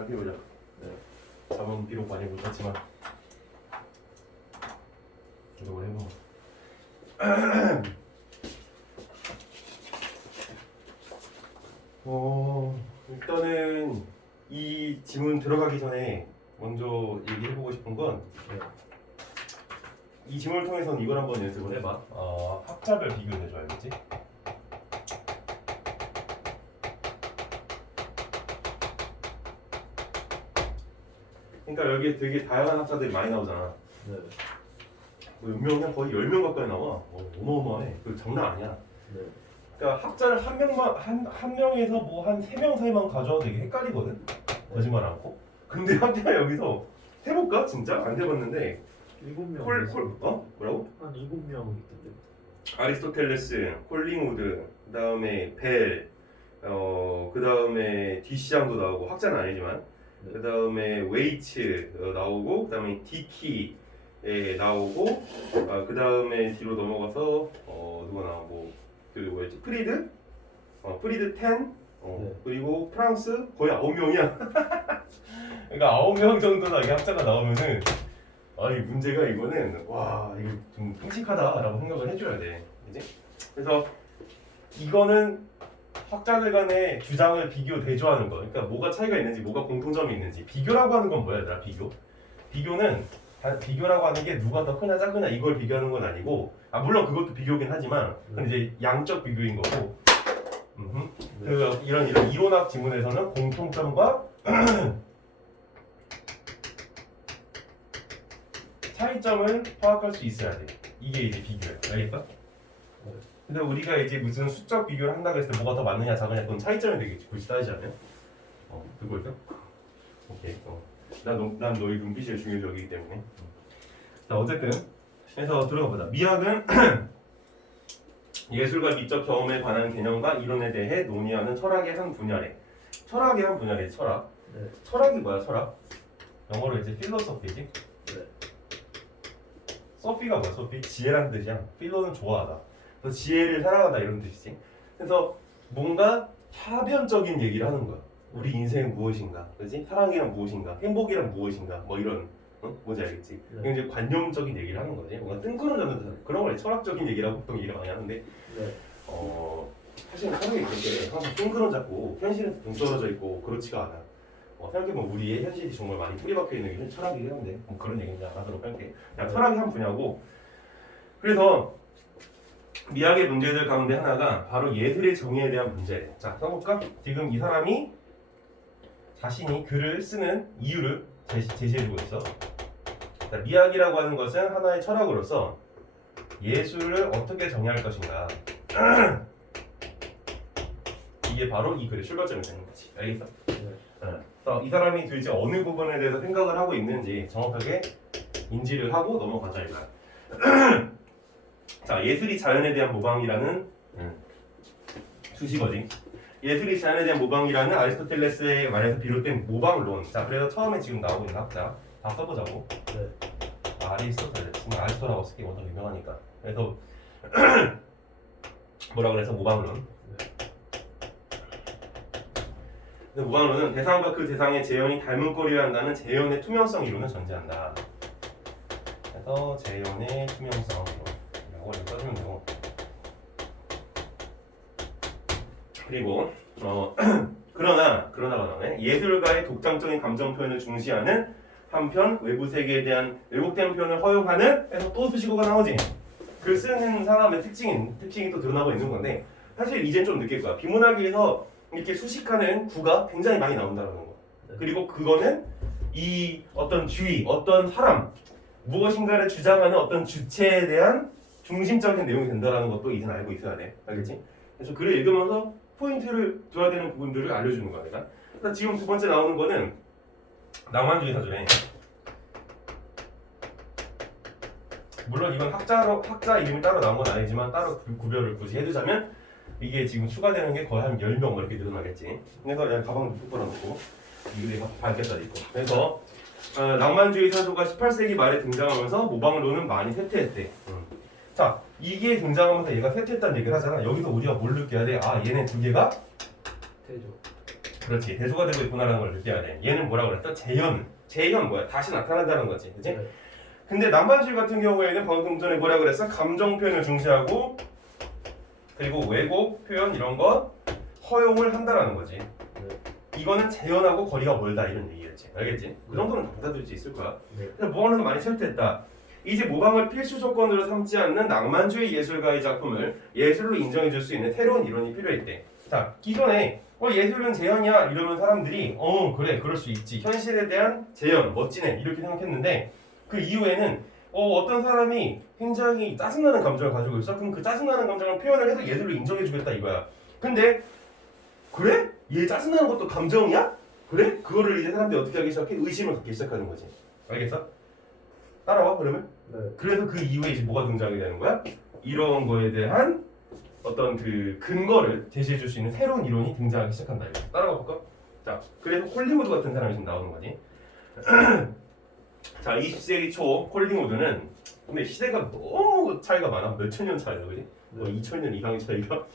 시작해보자. 네. 잠은 비록 많이 못 잤지만 노력을 해보자. 일단은 이 지문 들어가기 전에 먼저 얘기해보고 싶은 건 이 지문을 통해서는 이걸 한번 연습을 해봐. 학자별 비교를 해줘, 알겠지? 그러니까 여기에 되게 다양한 학자들이 많이 나오잖아. 네. 몇 명, 그냥 거의 10명 가까이 나와. 어마어마해. 그 장난 아니야. 네. 그러니까 학자를 한 명에서 뭐 한 3명 사이만 가져와도 되게 헷갈리거든. 거짓말 않고. 근데 학자 여기서 해볼까? 진짜? 안 해봤는데 7명. 뭐라고? 한 7명 있던데. 아리스토텔레스, 콜링우드, 그 다음에 벨, 그 다음에 디시장도 나오고, 학자는 아니지만, 네. 그 다음에 웨이츠 나오고, 그 다음에 디키 나오고, 그 다음에 뒤로 넘어가서 누가 나오고, 그 뭐였지? 프리드? 프리드 10, 네. 그리고 프랑스 거의 9명이야. 그러니까 9명 정도나 이게 학자가 나오면은 아니 문제가 이거는 와 이거 좀 끔찍하다라고 생각을 해줘야 돼, 그지? 그래서 이거는 학자들 간의 주장을 비교 대조하는 거. 그러니까 뭐가 차이가 있는지, 뭐가 공통점이 있는지. 비교라고 하는 건 뭐야, 얘들아? 비교는 비교라고 하는 게 누가 더 크냐 작으냐 이걸 비교하는 건 아니고, 물론 그것도 비교긴 하지만 그건 이제 양적 비교인 거고. 그 이런 이론학 지문에서는 공통점과 차이점을 파악할 수 있어야 돼. 이게 이제 비교야. 알겠어? 근데 우리가 이제 무슨 수적 비교를 한다고 했을 때 뭐가 더 많느냐 작으냐 그건 차이점이 되겠지. 굳이 따지지 않아요? 듣고 있어? 오케이. 난 너희 눈빛이 제일 중요해서 여기기 때문에. 자, 어쨌든 그래서 들어가 보자. 미학은 예술과 미적 경험에 관한 개념과 이론에 대해 논의하는 철학의 한 분야래. 철학의 한 분야래. 철학. 네. 철학이 뭐야? 철학? 영어로 이제 필로소피지. 네. 소피가 뭐야? 소피? 지혜라는 뜻이야. 필로는 좋아하다. 그래서 지혜를 사랑한다 이런 뜻이지. 그래서 뭔가 파변적인 얘기를 하는 거야. 우리 인생은 무엇인가? 그렇지? 사랑이란 무엇인가? 행복이란 무엇인가? 뭐 이런 뭔지 알겠지? 네. 이제 관념적인 얘기를 하는 거지. 뭔가 뜬구름 그런 걸 철학적인 얘기라고 보통 얘기를 많이 하는데 네. 사실은 철학이 그렇게 항상 뜬구름 잡고 현실에서 동떨어져 있고 그렇지가 않아. 생각해보면 우리의 현실이 정말 많이 뿌리박혀 있는 게 철학이긴 한데 뭐 그런 얘기는 안 하도록 할게. 그냥 철학이 한 분야고, 그래서 미학의 문제들 가운데 하나가 바로 예술의 정의에 대한 문제래. 자, 써볼까? 지금 이 사람이 자신이 글을 쓰는 이유를 제시해주고 있어. 자, 미학이라고 하는 것은 하나의 철학으로서 예술을 어떻게 정의할 것인가. 이게 바로 이 글의 출발점이 되는 거지. 알겠어? 네. 그래서 이 사람이 도대체 어느 부분에 대해서 생각을 하고 있는지 정확하게 인지를 하고 넘어가자 이거야. 자, 예술이 자연에 대한 모방이라는 수식어지. 예술이 자연에 대한 모방이라는 아리스토텔레스의 말에서 비롯된 모방론. 자, 그래서 처음에 지금 나오고 있는 학자 다 써보자고. 네. 아리스토텔레스. 아리스토라고 쓰기 워낙 유명하니까. 그래서 뭐라 그래서 모방론. 모방론은 대상과 그 대상의 재현이 닮은 꼴이어야 한다는 재현의 투명성 이론을 전제한다. 그래서 재현의 투명성 이걸 써주면 되고, 그리고 그러나가 나오네. 예술가의 독창적인 감정 표현을 중시하는 한편 외부 세계에 대한 왜곡된 표현을 허용하는 해서 또 수식어가 나오지. 글 쓰는 사람의 특징이 또 드러나고 있는 건데, 사실 이젠 좀 느낄 거야. 비문학에서 이렇게 수식하는 구가 굉장히 많이 나온다는 거. 그리고 그거는 이 어떤 주의, 어떤 사람, 무엇인가를 주장하는 어떤 주체에 대한 중심적인 내용이 된다는 것도 이젠 알고 있어야 돼. 알겠지? 그래서 글을 읽으면서 포인트를 둬야 되는 부분들을 알려주는 거야, 내가. 그래서 지금 두 번째 나오는 거는 낭만주의 사전에. 물론 이건 학자 이름이 따로 나온 건 아니지만 따로 구별을 굳이 해두자면 이게 지금 추가되는 게 거의 한 10명 이렇게 늘어나겠지. 그래서 그냥 가방 뚝 걸어놓고 이거 내가 밝겠다 있고. 그래서 낭만주의 사조가 18세기 말에 등장하면서 모방론은 많이 쇠퇴했대. 자, 이게 등장하면서 얘가 쇠퇴했다는 얘기를 하잖아. 여기서 우리가 뭘 느껴야 돼? 얘네 두 개가 태조. 그렇지. 대소가 되고 있구나라는 걸 느껴야 돼. 얘는 뭐라고 그랬어? 재현. 재현 뭐야? 다시 나타난다는 거지. 그치? 네. 근데 낭만주의 같은 경우에는 방금 전에 뭐라고 그랬어? 감정 표현을 중시하고 그리고 왜곡 표현 이런 거 허용을 한다라는 거지. 이거는 재현하고 거리가 멀다 이런 얘기였지. 알겠지? 그 정도는 다 받아들일 수 있을 거야. 네. 근데 모방을 많이 설득했다. 이제 모방을 필수 조건으로 삼지 않는 낭만주의 예술가의 작품을 예술로 인정해 줄 수 있는 새로운 이론이 필요했대. 자, 기존에 예술은 재현이야 이러면 사람들이 그래 그럴 수 있지. 현실에 대한 재현 멋지네 이렇게 생각했는데 그 이후에는 어떤 사람이 굉장히 짜증나는 감정을 가지고 있어. 그럼 그 짜증나는 감정을 표현을 해서 예술로 인정해 주겠다 이거야. 근데 그래? 얘 짜증나는 것도 감정이야? 그래? 그거를 이제 사람들이 어떻게 하기 시작해? 의심을 갖기 시작하는 거지. 알겠어? 따라와 그러면? 네. 그래서 그 이후에 이제 뭐가 등장하게 되는 거야? 이런 거에 대한 어떤 그 근거를 제시해 줄 수 있는 새로운 이론이 등장하기 시작한다. 이거. 따라가 볼까? 자, 그래서 콜링우드 같은 사람이 지금 나오는 거지. 자, 20세기 초 콜링우드는 근데 시대가 너무 차이가 많아. 몇천 년 차이야, 그지? 2000년 이상의 차이가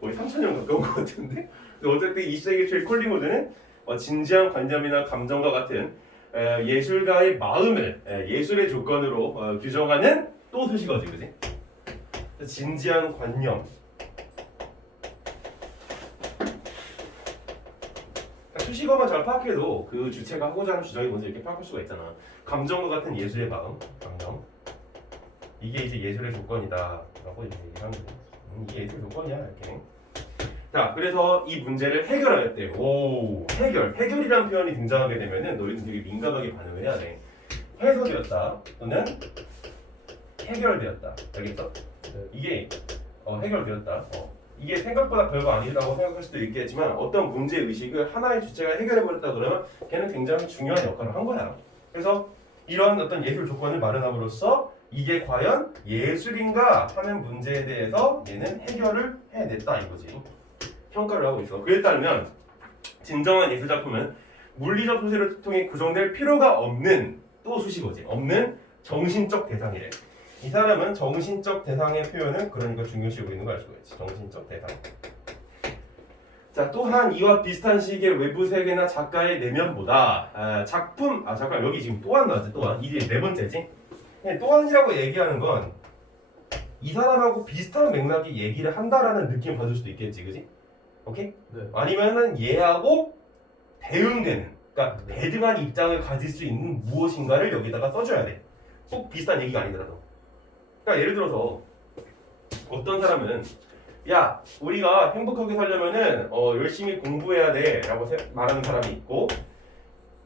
거의 3000년 가까운 것 같은데? 근데 어쨌든 20세기 초의 콜링우드는 진지한 관념이나 감정과 같은 예술가의 마음을 예술의 조건으로 규정하는 또 수식어지, 그지? 진지한 관념. 수식어만 잘 파악해도 그 주체가 하고자 하는 주장이 뭔지 이렇게 파악할 수가 있잖아. 감정과 같은 예술의 마음, 감정. 이게 이제 예술의 조건이다라고 이제 얘기하는 거지. 이게 예술 조건이야 이렇게. 자, 그래서 이 문제를 해결하였대요. 오, 해결이라는 표현이 등장하게 되면은 너희는 되게 민감하게 반응을 해야 돼. 해소되었다 또는 해결되었다. 알겠어? 이게 해결되었다. 이게 생각보다 별거 아니라고 생각할 수도 있겠지만 어떤 문제 의식을 하나의 주체가 해결해버렸다 그러면 걔는 굉장히 중요한 역할을 한 거야. 그래서 이런 어떤 예술 조건을 마련함으로써 이게 과연 예술인가 하는 문제에 대해서 얘는 해결을 해냈다 이거지. 평가를 하고 있어. 그에 따르면 진정한 예술 작품은 물리적 소재를 통해 구성될 필요가 없는 또 수식어지. 없는 정신적 대상이래. 이 사람은 정신적 대상의 표현을 그러니까 중요시하고 있는 걸 알 수가 있지. 정신적 대상. 자, 또한 이와 비슷한 시기의 외부 세계나 작가의 내면보다 잠깐 여기 지금 또한 나왔지. 또한 이게 네 번째지. 또한이라고 얘기하는 건 이 사람하고 비슷한 맥락의 얘기를 한다라는 느낌 받을 수도 있겠지, 그지? 오케이? 네. 아니면은 얘하고 대응되는, 그러니까 대등한 입장을 가질 수 있는 무엇인가를 여기다가 써줘야 돼. 꼭 비슷한 얘기가 아니더라도. 그러니까 예를 들어서 어떤 사람은 야, 우리가 행복하게 살려면은 열심히 공부해야 돼라고 말하는 사람이 있고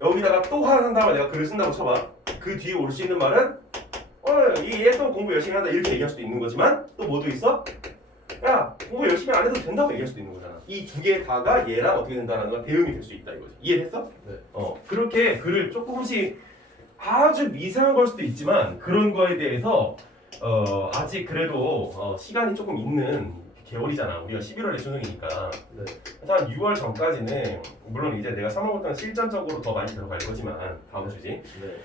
여기다가 또한 한다고 내가 글을 쓴다고 쳐봐. 그 뒤에 올 수 있는 말은 얘 또 공부 열심히 한다 이렇게 얘기할 수도 있는 거지만 또 뭐도 있어? 야, 공부 열심히 안 해도 된다고 얘기할 수도 있는 거잖아. 이 두 개 다가 얘랑 어떻게 된다는 건 대응이 될 수 있다 이거지. 이해됐어? 네. 그렇게 글을 조금씩 아주 미세한 걸 수도 있지만 그런 거에 대해서 아직 그래도 시간이 조금 있는 개월이잖아. 우리가 11월에 수능이니까. 네. 그래서 한 6월 전까지는 물론 이제 내가 3월부터는 실전적으로 더 많이 들어갈 거지만 다음 주지. 네.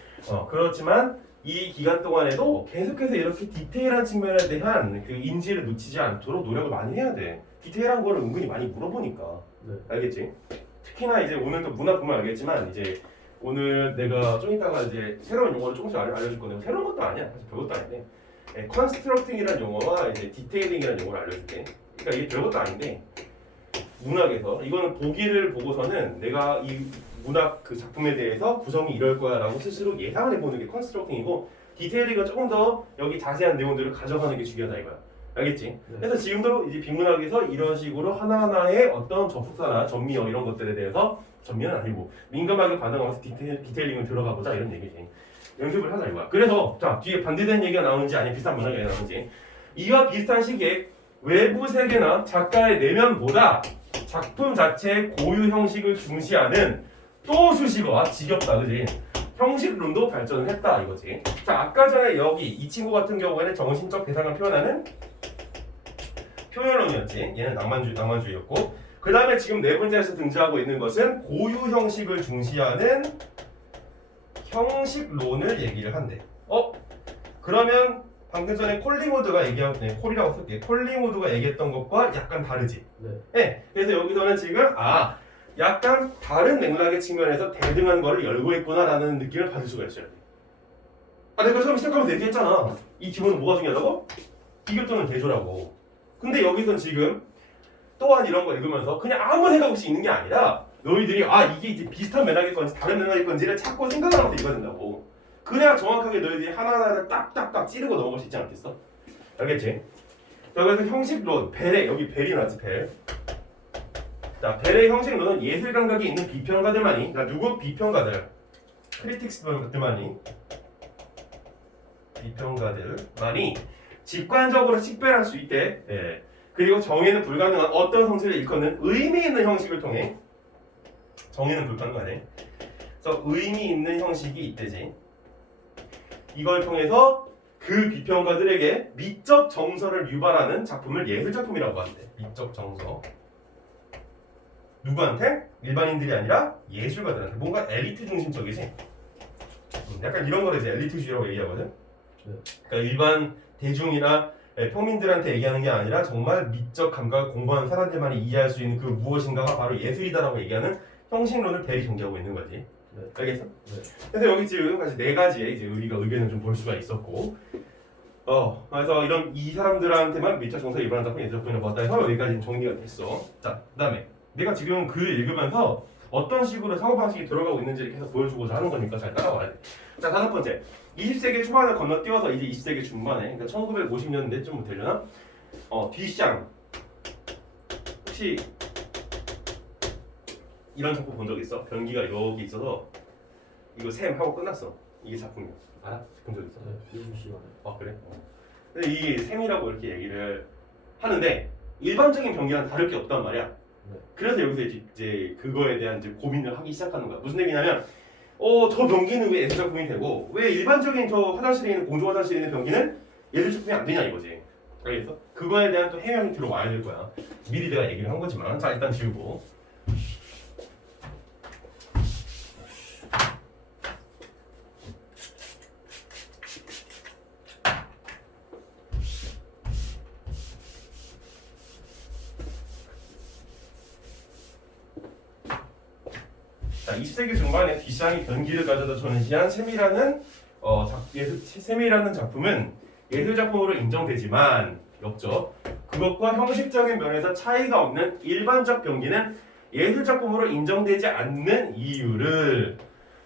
그렇지만 이 기간 동안에도 계속해서 이렇게 디테일한 측면에 대한 그 인지를 놓치지 않도록 노력을 많이 해야 돼. 디테일한 거를 은근히 많이 물어보니까. 네. 알겠지? 특히나 이제 오늘 또 문학 보면 알겠지만 이제 오늘 내가 좀 이따가 이제 새로운 용어를 조금씩 알려줄 건데 새로운 것도 아니야. 사실 별것도 아닌데 컨스트럭팅이라는 용어와 이제 디테일링이라는 용어를 알려줄게. 그러니까 이게 별것도 아닌데 문학에서 이거는 보기를 보고서는 내가 이 문학 그 작품에 대해서 구성이 이럴 거야라고 스스로 예상을 해보는 게 컨스트럭팅이고 디테일링은 조금 더 여기 자세한 내용들을 가져가는 게 중요하다 이거야. 알겠지? 네. 그래서 지금도 이제 비문학에서 이런 식으로 하나하나의 어떤 접속사나 전미어 이런 것들에 대해서 전미어는 아니고 민감하게 반응하면서 디테일링을 들어가보자 이런 얘기지. 연습을 하자 이거야. 그래서 자 뒤에 반대되는 얘기가 나오는지 아니면 비슷한 문학이 나오는지 이와 비슷한 시기에 외부 세계나 작가의 내면보다 작품 자체의 고유 형식을 중시하는 또 수식어와 지겹다 그지? 형식론도 발전을 했다 이거지. 자 아까 전에 여기 이 친구 같은 경우에는 정신적 대상을 표현하는 표현론이었지. 얘는 낭만주의였고 그 다음에 지금 네 번째에서 등장하고 있는 것은 고유 형식을 중시하는 형식론을 얘기를 한대. 그러면 방금 전에 콜링우드가 얘기한 콜이라고 쓸게. 콜링우드가 얘기했던 것과 약간 다르지. 네. 네. 그래서 여기서는 지금 약간 다른 맥락의 측면에서 대등한 거를 열고 있구나라는 느낌을 받을 수가 있어요. 내가 처음 시작하면서 얘기했잖아. 이 기본은 뭐가 중요하다고? 비교 또는 대조라고. 근데 여기선 지금 또한 이런 거 읽으면서 그냥 아무 생각 없이 읽는 게 아니라 너희들이 이게 이제 비슷한 맥락일 건지 다른 맥락일 건지를 찾고 생각하면서 읽어야 된다고. 그래야 정확하게 너희들이 하나하나를 딱딱딱 찌르고 넘어갈 수 있지 않겠어? 알겠지? 자, 그래서 형식론, 벨의 여기 벨이 나왔지, 벨. 자, 벨의 형식론은 예술 감각이 있는 비평가들만이, 그러니까 누구? 비평가들, 크리틱스들만이, 비평가들만이 직관적으로 식별할 수 있대. 예. 그리고 정의는 불가능한 어떤 성질을 일컫는 의미 있는 형식을 통해 정의는 불가능하네. 그래서 의미 있는 형식이 있대지. 이걸 통해서 그 비평가들에게 미적 정서를 유발하는 작품을 예술 작품이라고 한대. 미적 정서. 누구한테? 일반인들이 아니라 예술가들한테. 뭔가 엘리트 중심적이지. 약간 이런 거를 이제 엘리트주의라고 얘기하거든. 그러니까 일반 대중이나 평민들한테 얘기하는 게 아니라 정말 미적 감각을 공부하는 사람들만이 이해할 수 있는 그 무엇인가가 바로 예술이다라고 얘기하는 형식론을 벨이 전개하고 있는 거지. 알겠어? 그래서 여기 지금 사실 네 가지의 이제 우리가 의견을 좀 볼 수가 있었고, 그래서 이런 이 사람들한테만 미적 정서를 유발하는 작품 예술 작품이라고 봤다 해서 여기까지 정리가 됐어. 자, 그다음에 내가 지금 글을 읽으면서 어떤 식으로 사고 방식이 들어가고 있는지를 계속 보여주고자 하는 거니까 잘 따라와야 돼. 자, 다섯 번째. 20세기 초반을 건너뛰어서 이제 20세기 중반에, 그러니까 1950년대쯤 되려나? 뒤샹. 혹시 이런 작품 본 적 있어? 변기가 여기 있어서 이거 샘 하고 끝났어. 이게 작품이야. 알아? 본 적 있어? 네. 그래? 근데 이 샘이라고 이렇게 얘기를 하는데 일반적인 변기랑 다를 게 없단 말이야. 그래서 여기서 이제 그거에 대한 이제 고민을 하기 시작하는 거야. 무슨 얘기냐면 저 변기는 왜 예술 작품이 되고 왜 일반적인 저 화장실에 있는 공중 화장실에 있는 변기는 예술 작품이 안 되냐 이거지. 알겠어? 그거에 대한 또 해명이 들어와야 될 거야. 미리 내가 얘기를 한 거지만 자 일단 지우고. 자, 20세기 중반에 뒤샹이 변기를 가져다 전시한 샘이라는 샘이라는 작품은 예술 작품으로 인정되지만 역적 그것과 형식적인 면에서 차이가 없는 일반적 변기는 예술 작품으로 인정되지 않는 이유를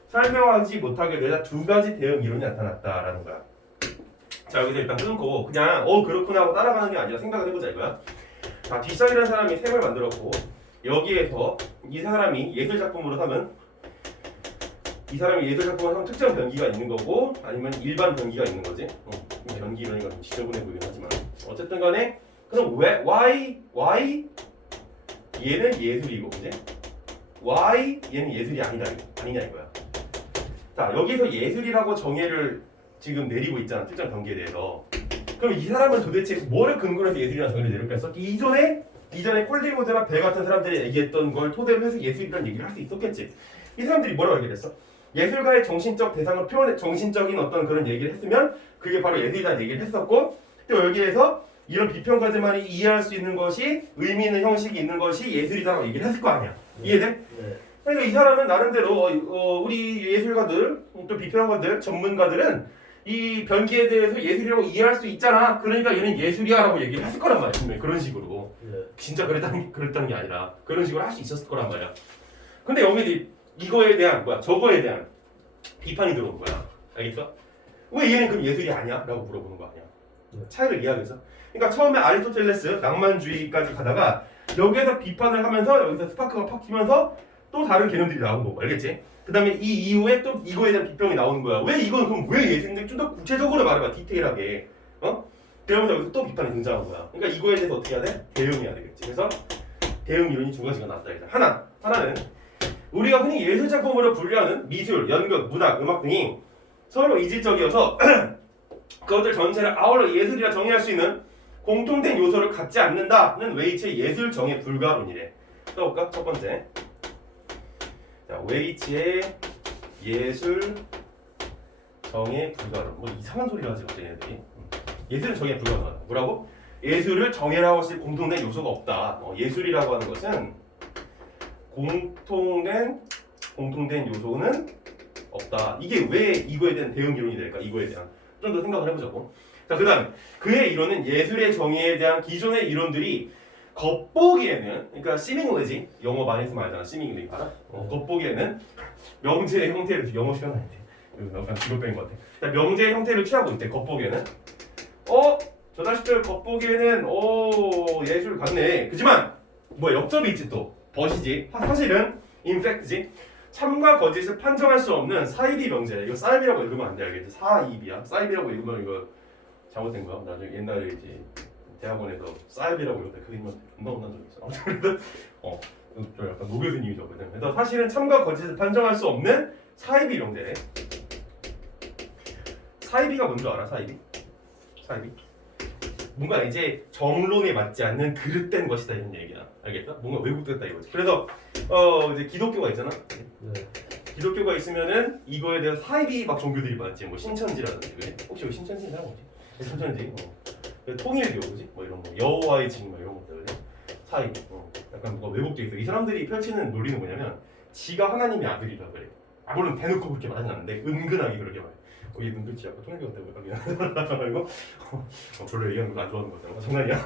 설명하지 못하게 되자 두 가지 대응 이론이 나타났다라는 거야. 자, 여기서 일단 끊고 그냥 그렇구나 하고 따라가는 게 아니라 생각을 해보자 이거야. 자, 뒤샹이라는 사람이 샘을 만들었고 여기에서 이 사람이 예술 작품으로 삼은 이 사람이 예술 작품을 삼은 특정 변기가 있는 거고 아니면 일반 변기가 있는 거지. 변기 이러니까 좀 지저분해 보이긴 하지만 어쨌든 간에 그럼 왜 why 얘는 예술이고 그지? why 얘는 예술이 아니냐 이거야. 자, 여기서 예술이라고 정의를 지금 내리고 있잖아. 특정 변기에 대해서. 그럼 이 사람은 도대체 뭐를 근거로 해서 예술이라는 정의를 내릴까 했어? 이전에 콜리우드나 벨 같은 사람들이 얘기했던 걸 토대로 해서 예술이라는 얘기를 할 수 있었겠지. 이 사람들이 뭐라고 얘기를 했어? 예술가의 정신적 대상을 표현해 정신적인 어떤 그런 얘기를 했으면 그게 바로 예술이라는 얘기를 했었고 또 여기에서 이런 비평가들만이 이해할 수 있는 것이 의미 있는 형식이 있는 것이 예술이다라고 얘기를 했을 거 아니야. 이해돼? 네. 그러니까 이 사람은 나름대로 우리 예술가들 또 비평가들 전문가들은 이 변기에 대해서 예술이라고 이해할 수 있잖아. 그러니까 얘는 예술이야라고 얘기를 했을 거란 말이야. 분명히 그런 식으로. 진짜 그랬다는 게 아니라 그런 식으로 할 수 있었을 거란 말이야. 근데 여기 이거에 대한 저거에 대한 비판이 들어온 거야. 알겠어? 왜 얘는 그럼 예술이 아니야? 라고 물어보는 거 아니야. 차이를 이해하겠어? 그러니까 처음에 아리스토텔레스 낭만주의까지 가다가 여기에서 비판을 하면서 여기서 스파크가 팍 튀면서 또 다른 개념들이 나온 거고 알겠지? 그 다음에 이 이후에 또 이거에 대한 비평이 나오는 거야. 왜 이건 그럼 왜 예술인데 좀 더 구체적으로 말해봐. 디테일하게. 그러면서 여기서 또 비판이 등장한 거야. 그러니까 이거에 대해서 어떻게 해야 돼? 대응해야 되겠지. 그래서 대응 이론이 두 가지가 나왔다. 하나는 우리가 흔히 예술 작품으로 분류하는 미술, 연극, 문학, 음악 등이 서로 이질적이어서 그것들 전체를 아울러 예술이라 정의할 수 있는 공통된 요소를 갖지 않는다는 웨이츠의 예술 정의 불가론이래. 써볼까? 첫 번째. 자, 웨이츠의 예술 정의 불가론. 뭐 이상한 소리를 하지 갑자기 얘네들이. 예술 정의 불가론하다. 뭐라고? 예술을 정의라고 할 수 있는 공통된 요소가 없다. 예술이라고 하는 것은 공통된 요소는 없다. 이게 왜 이거에 대한 대응 이론이 될까? 이거에 대한 좀 더 생각을 해보자고. 자, 그다음 그의 이론은 예술의 정의에 대한 기존의 이론들이 겉보기에는, 그러니까 seemingly지, 영어 많이 쓰면 알잖아. seemingly 알아? 겉보기에는 명제의 형태를, 영어 시간 아닌데 약간 직업병인 것 같아. 자, 명제의 형태를 취하고 있대. 겉보기에는 저 자식들 겉보기에는 예술 같네. 그지만 뭐 역접이 있지, 또 벗이지. 사실은 인팩트지. 참과 거짓을 판정할 수 없는 사이비 명제. 이거 사이비라고 읽으면 안 돼, 알겠지? 사이비야. 사이비라고 읽으면 이거 잘못된 거야. 나중에 옛날에 이제 대학원에서 사이비라고 읽을 때 그 인물 존나 혼난 적이 있어. 아무튼 좀 약간 노 교수님이셨거든. 그래서 사실은 참과 거짓을 판정할 수 없는 사이비 명제래. 사이비가 뭔 줄 알아? 사이비? 뭔가 이제 정론에 맞지 않는 그릇된 것이다 이런 얘기야. 알겠다? 뭔가 왜곡됐다 이거지. 그래서 이제 기독교가 있잖아. 네. 기독교가 있으면은 이거에 대한 사이비 막 종교들이 많지. 뭐 신천지라든지, 그래? 혹시 여기 신천지 사람 뭐지? 신천지. 통일교, 그지? 뭐 이런 거. 여호와의 증인 뭐 이런 것들. 그래? 사이비. 약간 뭐가 왜곡돼 있어. 이 사람들이 펼치는 논리는 뭐냐면 지가 하나님의 아들이라 그래. 물론 대놓고 그렇게 말하진 않는데 은근하게 그렇게 말해. 얘 은근치 약간 통일교 때문에 이거 별로 얘기하는 거 안 좋아하는 거잖아. 장난이야.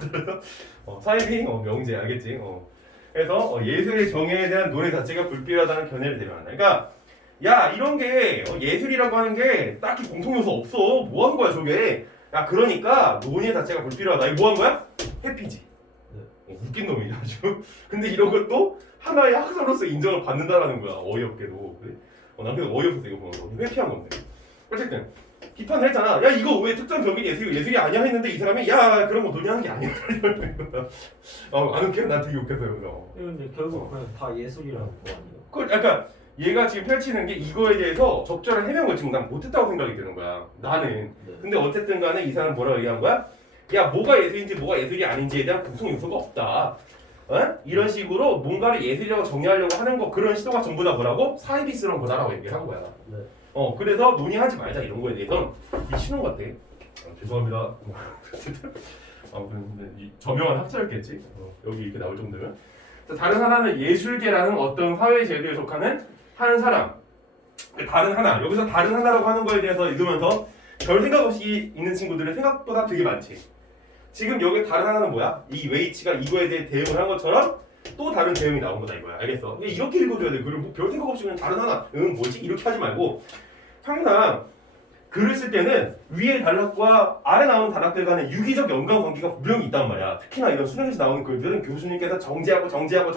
사이비 명제 알겠지? 그래서 예술의 정의에 대한 논의 자체가 불필요하다는 견해를 대변한다. 그러니까 야, 이런 게 예술이라고 하는 게 딱히 공통 요소 없어. 뭐 하는 거야 저게? 야, 그러니까 논의 자체가 불필요하다. 이거 뭐 하는 거야? 회피지. 웃긴 놈이죠 아주. 근데 이런 것도 하나의 학설로서 인정을 받는다라는 거야. 어이없게도. 그래? 난 그냥 어이없어서 이거 보는 거. 회피한 건데. 어쨌든 비판을 했잖아. 야, 이거 왜 특정 경기 예술이 아니야 했는데 이 사람이 야, 그런 거 논의하는 게 아니야. 안 웃겨? 난 되게 웃겼어요. 근데 결국 그냥 다 예술이라는 거 아니에요? 그 약간 얘가 지금 펼치는 게 이거에 대해서 적절한 해명을 지금 난 못했다고 생각이 드는 거야. 나는. 네. 근데 어쨌든 간에 이 사람 뭐라고 얘기한 거야? 야, 뭐가 예술인지 뭐가 예술이 아닌지에 대한 공통 요소가 없다. 이런 식으로 뭔가를 예술이라고 정의하려고 하는 거, 그런 시도가 전부 다 뭐라고? 사이비스러운 거다라고 얘기를 한 거야. 네. 그래서 논의하지 말자 이런 거에 대해서는 이 신혼 같아. 죄송합니다. 근데 이 저명한 학자였겠지. 여기 이렇게 나올 정도면. 다른 하나는 예술계라는 어떤 사회 제도에 속하는 한 사람. 다른 하나. 여기서 다른 하나라고 하는 거에 대해서 읽으면서 별 생각 없이 있는 친구들은 생각보다 되게 많지. 지금 여기 다른 하나는 뭐야? 이 웨이치가 이거에 대해 대응을 한 것처럼 또 다른 대응이 나온 거다 이거야. 알겠어? 이렇게 읽어줘야 돼. 그리고 별 생각 없이 그냥 다른 하나, 뭐지? 이렇게 하지 말고 항상 글을 쓸 때는 위에 단락과 아래 나오는 단락들 간의 유기적 연관 관계가 분명히 있단 말이야. 특히나 이런 수능에서 나오는 글들은 교수님께서 정지해서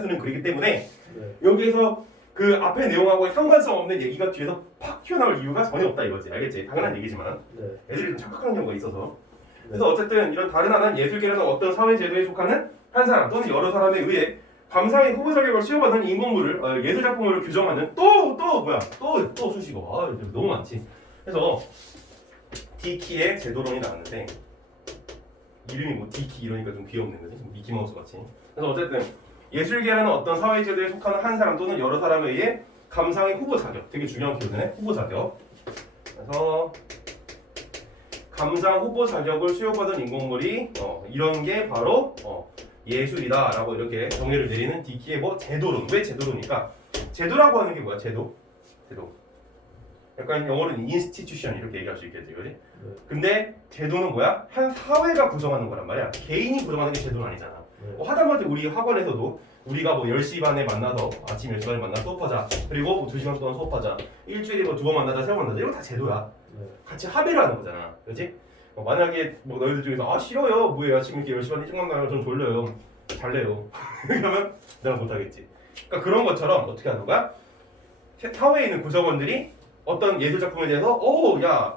쓰는 글이기 때문에 네. 여기에서 그 앞에 내용하고 상관성 없는 얘기가 뒤에서 팍 튀어나올 이유가 전혀 없다 이거지. 알겠지? 당연한 얘기지만 네. 애들이 좀 착각하는 경우가 있어서. 그래서 어쨌든 이런 다른 하나는 예술계라는 어떤 사회 제도에 속하는 한 사람 또는 여러 사람에 의해 감상의 후보 자격을 수여받는 인공물을 예술 작품으로 규정하는 또 수식어. 이제 너무 많지. 그래서 디키의 제도론이 나왔는데 이름이 뭐 디키 이러니까 좀 귀엽네, 그지? 미키마우스 같이. 그래서 어쨌든 예술계라는 어떤 사회 제도에 속하는 한 사람 또는 여러 사람에 의해 감상의 후보 자격, 되게 중요한 키워드네. 후보 자격. 그래서 감상 후보 자격을 수여받은 인공물이 이런 게 바로 예술이다라고 이렇게 정의를 내리는 디키의 제도론. 왜 제도론일까? 제도라고 하는 게 뭐야? 제도. 약간 영어로는 institution 이렇게 얘기할 수 있겠지, 그렇지? 네. 근데 제도는 뭐야? 한 사회가 구성하는 거란 말이야. 개인이 구성하는 게 제도는 아니잖아. 네. 하다못해 우리 학원에서도 우리가 10시 반에 만나서 아침 10시 반에 만나서 수업하자. 그리고 2시간 동안 수업하자. 일주일에 2번 만나자, 3번 만나자. 이거 다 제도야. 네. 같이 합의를 하는 거잖아. 그렇지? 만약에 너희들 중에서 싫어요. 뭐예요? 아침 이렇게 10시 반에 일찍 만나요. 전 졸려요. 잘래요. 그러면 내가 못하겠지. 그러니까 그런 것처럼 어떻게 하는 거야? 사회에 있는 구성원들이 어떤 예술 작품에 대해서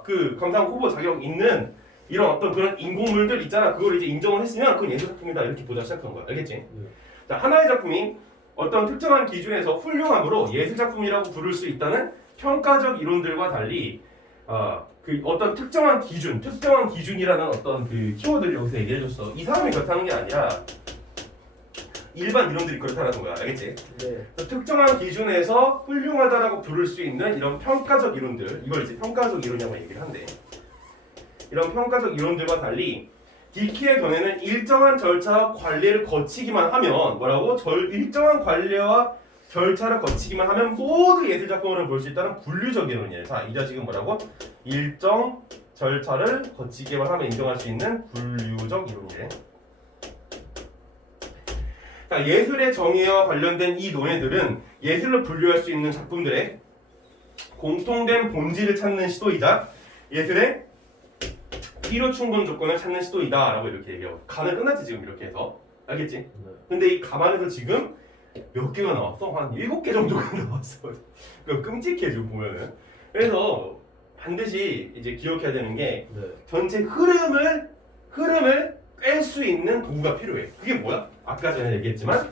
그 감상 후보 자격 있는 이런 어떤 그런 인공물들 있잖아. 그걸 이제 인정을 했으면 그건 예술 작품이다 이렇게 보자 시작한 거야. 알겠지? 자, 하나의 작품이 어떤 특정한 기준에서 훌륭함으로 예술 작품이라고 부를 수 있다는 평가적 이론들과 달리 그 어떤 특정한 기준이라는 어떤 그 키워드를 여기서 얘기해줬어. 이 사람이 그렇다는 게 아니라 일반 이론들이 그렇다는 거야. 알겠지? 네. 특정한 기준에서 훌륭하다라고 부를 수 있는 이런 평가적 이론들, 이걸 이제 평가적 이론이라고 얘기를 한대. 이런 평가적 이론들과 달리 디키의 견해는 일정한 절차와 관리를 거치기만 하면 뭐라고? 일정한 관리와 절차를 거치기만 하면 모두 예술 작품으로 볼 수 있다는 분류적 이론이에요. 자, 이 자식은 뭐라고? 일정 절차를 거치기만 하면 인정할 수 있는 분류적 이론이래. 자, 예술의 정의와 관련된 이 논의들은 예술로 분류할 수 있는 작품들의 공통된 본질을 찾는 시도이자 예술의 필요 충분 조건을 찾는 시도이다 라고 이렇게 얘기하고 가는 끝났지 지금 이렇게 해서 알겠지? 네. 근데 이 가만에서 지금 몇 개가 나왔어? 한 7개 정도가 나왔어. 그럼 끔찍해 지금 보면은. 그래서 반드시 이제 기억해야 되는 게 네. 전체 흐름을 꿰 수 있는 도구가 필요해. 그게 뭐야? 아까 전에 얘기했지만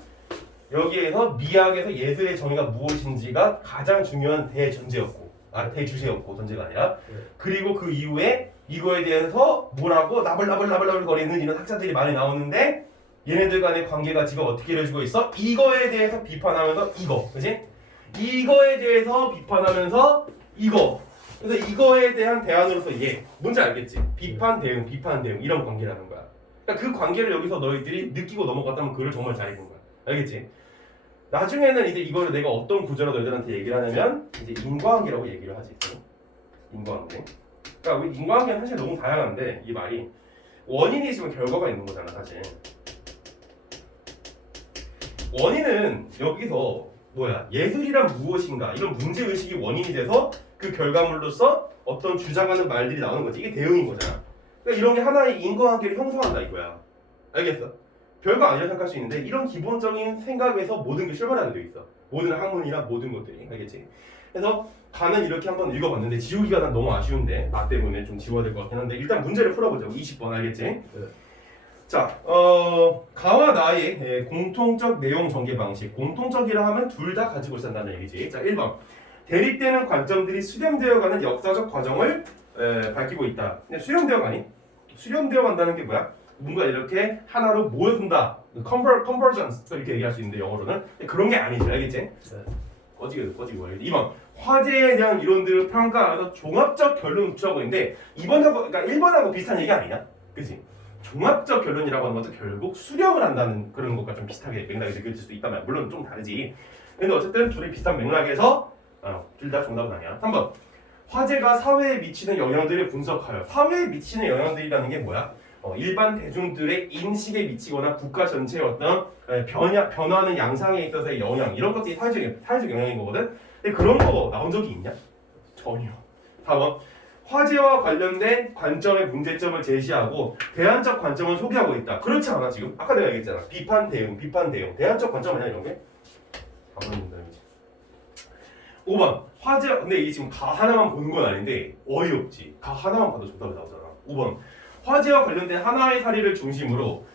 여기에서 미학에서 예술의 정의가 무엇인지가 가장 중요한 대전제였고 대주제였고 전제가 아니라 네. 그리고 그 이후에 이거에 대해서 뭐라고 나불나불 거리는 이런 학자들이 많이 나오는데 얘네들 간의 관계가 지금 어떻게 이루어지고 있어? 이거에 대해서 비판하면서 이거 그치? 이거에 대해서 비판하면서 이거 그래서 이거에 대한 대안으로서 얘 뭔지 알겠지? 비판 대응 이런 관계라는 거야. 그러니까 그 관계를 여기서 너희들이 느끼고 넘어갔다면 글을 정말 잘 읽은 거야. 알겠지? 나중에는 이제 이거를 내가 어떤 구조로 너희들한테 얘기를 하냐면 이제 인과관계라고 얘기를 하지. 인과관계. 그러니까 우리 인과관계는 사실 너무 다양한데 이 말이 원인이 있으면 결과가 있는 거잖아 사실. 원인은 여기서 뭐야 예술이란 무엇인가 이런 문제의식이 원인이 돼서 그 결과물로서 어떤 주장하는 말들이 나오는 거지. 이게 대응인 거잖아. 그러니까 이런 게 하나의 인과관계를 형성한다 이거야. 알겠어? 별거 아니라 생각할 수 있는데 이런 기본적인 생각에서 모든 게 출발하게 돼 있어. 모든 학문이나 모든 것들이. 알겠지? 그래서 가는 이렇게 한번 읽어봤는데 지우기가 난 너무 아쉬운데 나 때문에 좀 지워야 될 것 같긴 한데 일단 문제를 풀어보자고. 20번 알겠지? 네. 자, 가와 나의 공통적 내용 전개 방식. 공통적이라 하면 둘 다 가지고 있다는 얘기지. 자, 1번. 대립되는 관점들이 수렴되어가는 역사적 과정을 밝히고 있다. 근데 수렴되어 간다는 게 뭐야? 뭔가 이렇게 하나로 모여든다. convergence 이렇게 얘기할 수 있는데 영어로는 근데 그런 게 아니지. 알겠지? 네. 꺼지고 2번. 화제에 대한 이론들을 평가하면서 종합적 결론을 추구하고 있는데 2번하고 그러니까 1번하고 비슷한 얘기 아니냐? 그치? 종합적 결론이라고 하는 것도 결국 수렴을 한다는 그런 것과 좀 비슷하게 맥락이 느껴질 수 있다면 물론 좀 다르지. 근데 어쨌든 둘이 비슷한 맥락에서 둘 다 정답은 아니야. 3번. 화제가 사회에 미치는 영향들을 분석하여. 사회에 미치는 영향들이라는 게 뭐야? 일반 대중들의 인식에 미치거나 국가 전체의 어떤 변화하는 양상에 있어서의 영향 이런 것들이 사회적 영향인 거거든. 근데 그런 거 나온 적이 있냐? 전혀. 4번. 화제와 관련된 관점의 문제점을 제시하고 대안적 관점을 소개하고 있다. 그렇지 않아 지금? 아까 내가 얘기했잖아. 비판 대응. 대안적 관점 아니야 이런 게? 4번입니다. 5번. 화제. 근데 이게 지금 가 하나만 보는 건 아닌데 어이없지. 가 하나만 봐도 정답이 나오잖아. 5번. 화제와 관련된 하나의 사례를 중심으로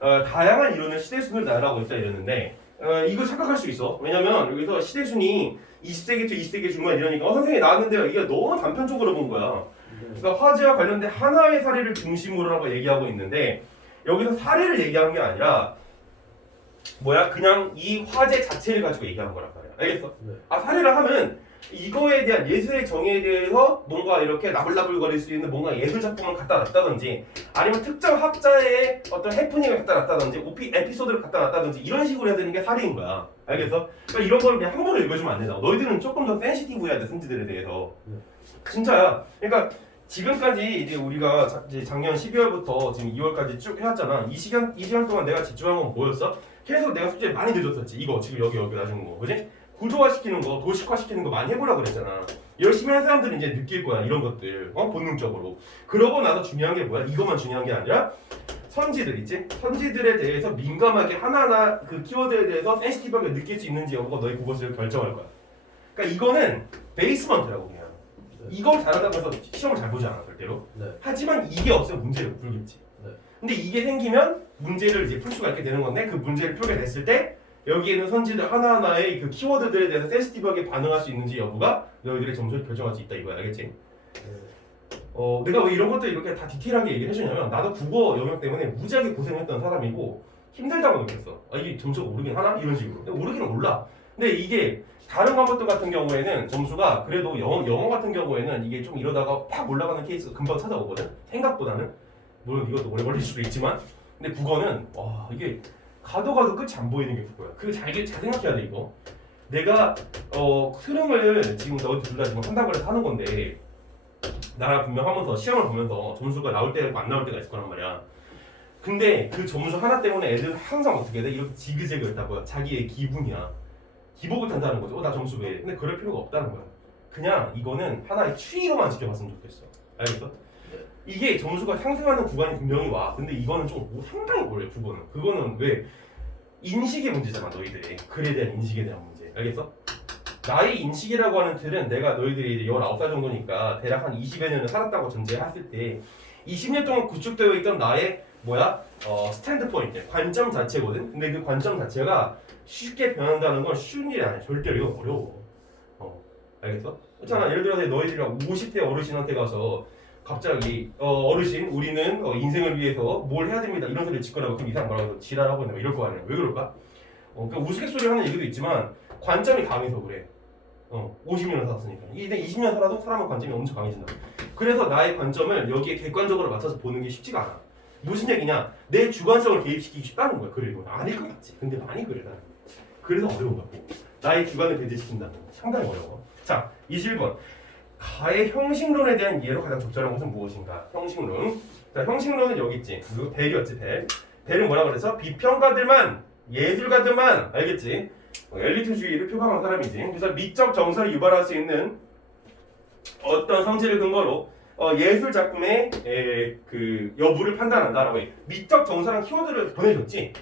다양한 이론의 시대순을 나열하고 있다 이랬는데 이거 착각할 수 있어. 왜냐면 여기서 시대순이 20세기 초 20세기 중반 이러니까 선생님이 나왔는데요. 이게 너무 단편적으로 본 거야. 그러니까 화제와 관련된 하나의 사례를 중심으로라고 얘기하고 있는데 여기서 사례를 얘기하는 게 아니라 뭐야 그냥 이 화제 자체를 가지고 얘기하는 거란 말이야. 알겠어? 네. 사례를 하면 이거에 대한 예술의 정의에 대해서 뭔가 이렇게 나불나불거릴 수 있는 뭔가 예술 작품을 갖다 놨다든지 아니면 특정 학자의 어떤 해프닝을 갖다 놨다든지 에피소드를 갖다 놨다든지 이런 식으로 해야 되는 게 사례인 거야. 알겠어? 그러니까 이런 걸 그냥 함부로 읽어주면 안 된다고. 너희들은 조금 더 센시티브해야 돼 승지들에 대해서. 진짜야. 그러니까 지금까지 이제 우리가 이제 작년 12월부터 지금 2월까지 쭉 해왔잖아. 이 시간 동안 내가 집중한 건 뭐였어? 계속 내가 숙제 많이 늦었었지. 이거 지금 여기 놔준 거, 그지? 구조화시키는 거, 도식화시키는 거 많이 해보라 그랬잖아. 열심히 한 사람들은 이제 느낄 거야 이런 것들, 본능적으로. 그러고 나서 중요한 게 뭐야? 이것만 중요한 게 아니라 선지들 있지? 선지들에 대해서 민감하게 하나하나 그 키워드에 대해서 센시티브하게 느낄 수 있는지 여부가 너희 그것을 결정할 거야. 그러니까 이거는 베이스먼트라고 그냥. 이걸 잘한다고 해서 시험을 잘 보지 않아 절대로. 네. 하지만 이게 없으면 문제를 풀겠지. 네. 근데 이게 생기면 문제를 이제 풀 수가 있게 되는 건데 그 문제를 풀게 됐을 때 여기에는 선지들 하나하나의 그 키워드들에 대해서 센시티브하게 반응할 수 있는지 여부가 너희들의 점수를 결정할 수 있다 이거야. 알겠지? 네. 내가 왜 이런 것들 이렇게 다 디테일하게 얘기를 해주냐면 나도 국어 영역 때문에 무지하게 고생했던 사람이고 힘들다고 느꼈어. 이게 점수가 오르긴 하나? 이런 식으로. 근데 오르기는 올라. 근데 이게 다른 과목들 같은 경우에는 점수가 그래도 영어 같은 경우에는 이게 좀 이러다가 팍 올라가는 케이스가 금방 찾아오거든. 생각보다는. 물론 이것도 오래 걸릴 수도 있지만 근데 국어는 와 이게 가도 끝이 안 보이는 게 국어야. 그거 잘 생각해야 돼 이거. 내가 흐름을 지금 너희 둘 다 지금 한다고 해서 하는 건데 나랑 분명 하면서 시험을 보면서 점수가 나올 때가 있고 안 나올 때가 있을 거란 말이야. 근데 그 점수 하나 때문에 애들은 항상 어떻게 돼? 이렇게 지그재그했다고요. 자기의 기분이야. 기복을 탄다는 거죠. 나 점수 왜? 근데 그럴 필요가 없다는 거야. 그냥 이거는 하나의 추이로만 지켜봤으면 좋겠어. 알겠어? 네. 이게 점수가 상승하는 구간이 분명히 와. 근데 이거는 좀 상당히 어려워. 그거는 왜? 인식의 문제잖아 너희들이. 글에 대한 인식에 대한 문제. 알겠어? 나의 인식이라고 하는 틀은 내가 너희들이 이제 19살 정도니까 대략 한 20여 년을 살았다고 전제했을 때 20년 동안 구축되어 있던 나의 스탠드 포인트, 관점 자체거든. 근데 그 관점 자체가 쉽게 변한다는 건 쉬운 일이 아니야. 절대로 이건 어려워. 알겠어? 그렇잖아. 예를 들어서 너희들이랑 50대 어르신한테 가서 갑자기 어르신 우리는 인생을 위해서 뭘 해야 됩니다 이런 소리를 짓거나 그럼 이상 뭐라고 지랄하고 있나 이럴 거 아니야. 왜 그럴까? 그러니까 우스갯소리 하는 얘기도 있지만 관점이 강해서 그래. 50년을 살았으니까. 이제 20년 살아도 사람의 관점이 엄청 강해진다. 그래서 나의 관점을 여기에 객관적으로 맞춰서 보는 게 쉽지가 않아. 무슨 얘기냐? 내 주관성을 개입시키기 쉽다는 거야. 그래 이거 아닐 것 같지. 근데 많이 그래 나는. 그래서 어려운 거고. 나의 주관을 배제시킨다는 거 상당히 어려워. 자, 21번. 가의 형식론에 대한 이해로 가장 적절한 것은 무엇인가? 형식론. 자, 형식론은 여기 있지. 그리고 벨이었지, 벨. 벨은 뭐라 그래서 비평가들만, 예술가들만, 알겠지? 엘리트주의를 표방한 사람이지. 그래서 미적 정서를 유발할 수 있는 어떤 성질을 근거로 예술 작품의 그 여부를 판단한다라고 해. 미적 정서랑 키워드를 보내줬지.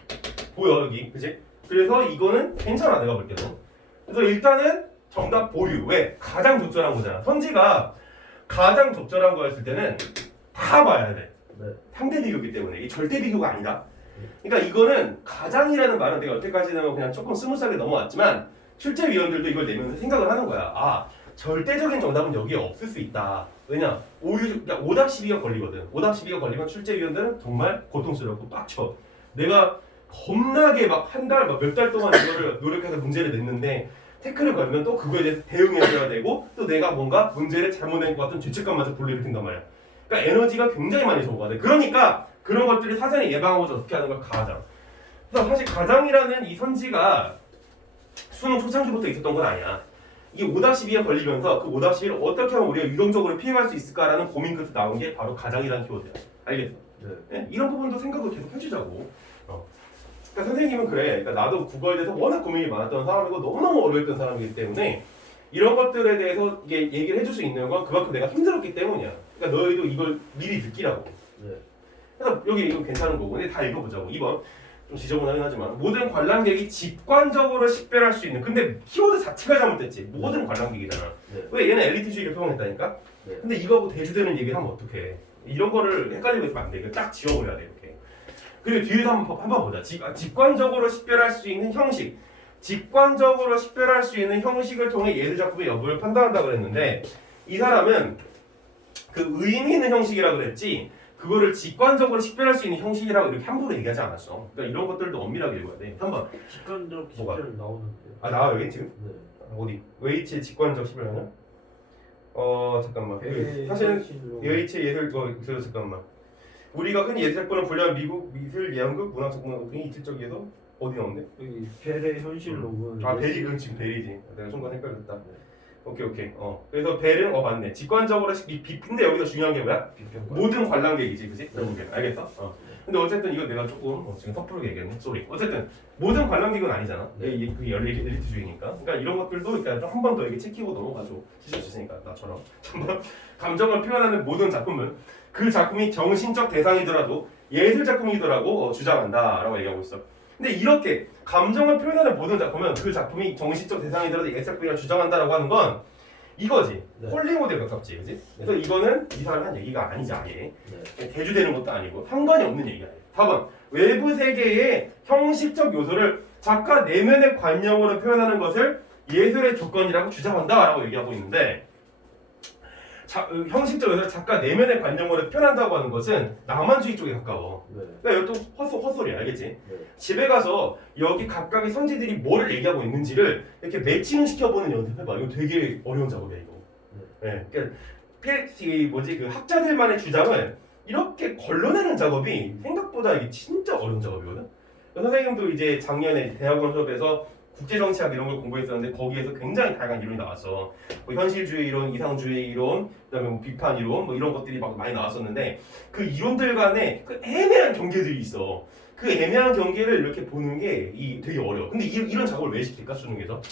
보여 여기, 그지? 그래서 이거는 괜찮아 내가 볼 때는. 그래서 일단은 정답 보류. 왜? 가장 적절한 거잖아. 선지가 가장 적절한 거였을 때는 다 봐야 돼. 네. 상대 비교기 때문에 이 절대 비교가 아니다. 그러니까 이거는 가장이라는 말은 내가 여태까지는 그냥 조금 스무스하게 넘어왔지만 출제위원들도 이걸 내면서 생각을 하는 거야. 아, 절대적인 정답은 여기에 없을 수 있다. 왜냐? 오답 시비가 걸리거든. 오답 시비가 걸리면 출제위원들은 정말 고통스럽고 빡쳐. 내가 겁나게 막 한 달, 몇 달 동안 이거를 노력해서 문제를 냈는데 태클을 걸면 또 그거에 대해서 대응해줘야 되고 또 내가 뭔가 문제를 잘못 낸 것 같은 죄책감마저 불러일으킨단 말이야. 그러니까 에너지가 굉장히 많이 소모가 돼. 그러니까 그런 것들을 사전에 예방하고 어떻게 하는 걸 가장. 그래서 사실 가장이라는 이 선지가 수능 초창기부터 있었던 건 아니야. 이게 오답 시비에 걸리면서 그 오답 시비를 어떻게 하면 우리가 유동적으로 피해갈 수 있을까라는 고민 끝에 나온 게 바로 가장이라는 키워드야. 알겠어? 네. 네? 이런 부분도 생각을 계속 해주자고. 그러니까 선생님은 그래. 그러니까 나도 국어에 대해서 워낙 고민이 많았던 사람이고 너무너무 어려웠던 사람이기 때문에 이런 것들에 대해서 이게 얘기를 해줄 수 있는 건 그만큼 내가 힘들었기 때문이야. 그러니까 너희도 이걸 미리 느끼라고. 네. 그래서 여기 이거 괜찮은 거고. 근데 다 읽어보자고. 2번. 좀 지저분하긴 하지만 모든 관람객이 직관적으로 식별할 수 있는. 근데 키워드 자체가 잘못됐지. 모든 관람객이잖아. 네. 왜 얘는 엘리트주의를 표현했다니까? 네. 근데 이거하고 대주되는 얘기를 하면 어떡해. 이런 거를 헷갈리고 있으면 안 돼. 이거 딱 지워버려야 돼 이렇게. 그리고 뒤에서 한번 보자. 직관적으로 식별할 수 있는 형식. 직관적으로 식별할 수 있는 형식을 통해 예술 작품의 여부를 판단한다 그랬는데 이 사람은 그 의미 있는 형식이라 그랬지 그거를 직관적으로 식별할 수 있는 형식이라고 이렇게 함부로 얘기하지 않았어. 그러니까 이런 것들도 엄밀하게 읽어야 돼. 한번 직관적 뭐가? 식별 나오는데요. 아 나와 여기 지금 네. 어디 웨이츠의 직관적 식별하냐? 잠깐만. 사실은 사실은 웨이츠의 예술 잠깐만. 우리가 흔히 예술 작품을 분류한 미국 미술 예언극 문학 작품 등이 이틀적이어서 어디 나온대? 여기 벨의 현실록은 아 벨이 그건 지금 벨이지. 내가 순간 헷갈렸다. 네. 오케이. 그래서 벨은 맞네. 직관적으로 근데 여기서 중요한 게 뭐야? 비평가. 모든 관람객이지, 그지? 네. 결국엔 알겠어? 근데 어쨌든 이거 내가 조금 지금 섣부르게 얘기했네. 쏘리. 어쨌든 모든 관람객은 아니잖아. 네. 이게 그게 엘리트주의니까. 그러니까 이런 것들도 그러니까 좀 한 번 더 이렇게 체키고 넘어가줘. 시절 주시니까 나처럼. 한번 감정을 표현하는 모든 작품은 그 작품이 정신적 대상이더라도 예술 작품이더라고 주장한다라고 얘기하고 있어. 근데 이렇게 감정을 표현하는 모든 작품은 그 작품이 정신적 대상이더라도 예술 작품이라 주장한다라고 하는 건 이거지. 네. 홀리모델 가깝지, 그지? 그래서 이거는 이 사람이 한 얘기가 아니지 아예. 네. 대주되는 것도 아니고 상관이 없는 얘기야. 4번 외부 세계의 형식적 요소를 작가 내면의 관념으로 표현하는 것을 예술의 조건이라고 주장한다라고 얘기하고 있는데 형식적 요소를 작가 내면의 관념으로 표현한다고 하는 것은 낭만주의 쪽에 가까워. 네. 그러니까 이것도 헛소리야, 알겠지? 네. 집에 가서 여기 각각의 선지들이 뭐를 얘기하고 있는지를 이렇게 매칭 시켜보는 연습해봐. 이거 되게 어려운 작업이야 이거. 네. 그러니까 그 학자들만의 주장을 이렇게 걸러내는 작업이 생각보다 이게 진짜 어려운 작업이거든. 선생님도 이제 작년에 대학원 수업에서 국제정치학 이런 걸 공부했었는데 거기에서 굉장히 다양한 이론이 나왔어. 뭐 현실주의 이론, 이상주의 이론, 그다음에 뭐 비판 이론, 뭐 이런 것들이 막 많이 나왔었는데 그 이론들 간에 그 애매한 경계들이 있어. 그 애매한 경계를 이렇게 보는 게 되게 어려워. 근데 이런 작업을 왜 시킬까 수능에서?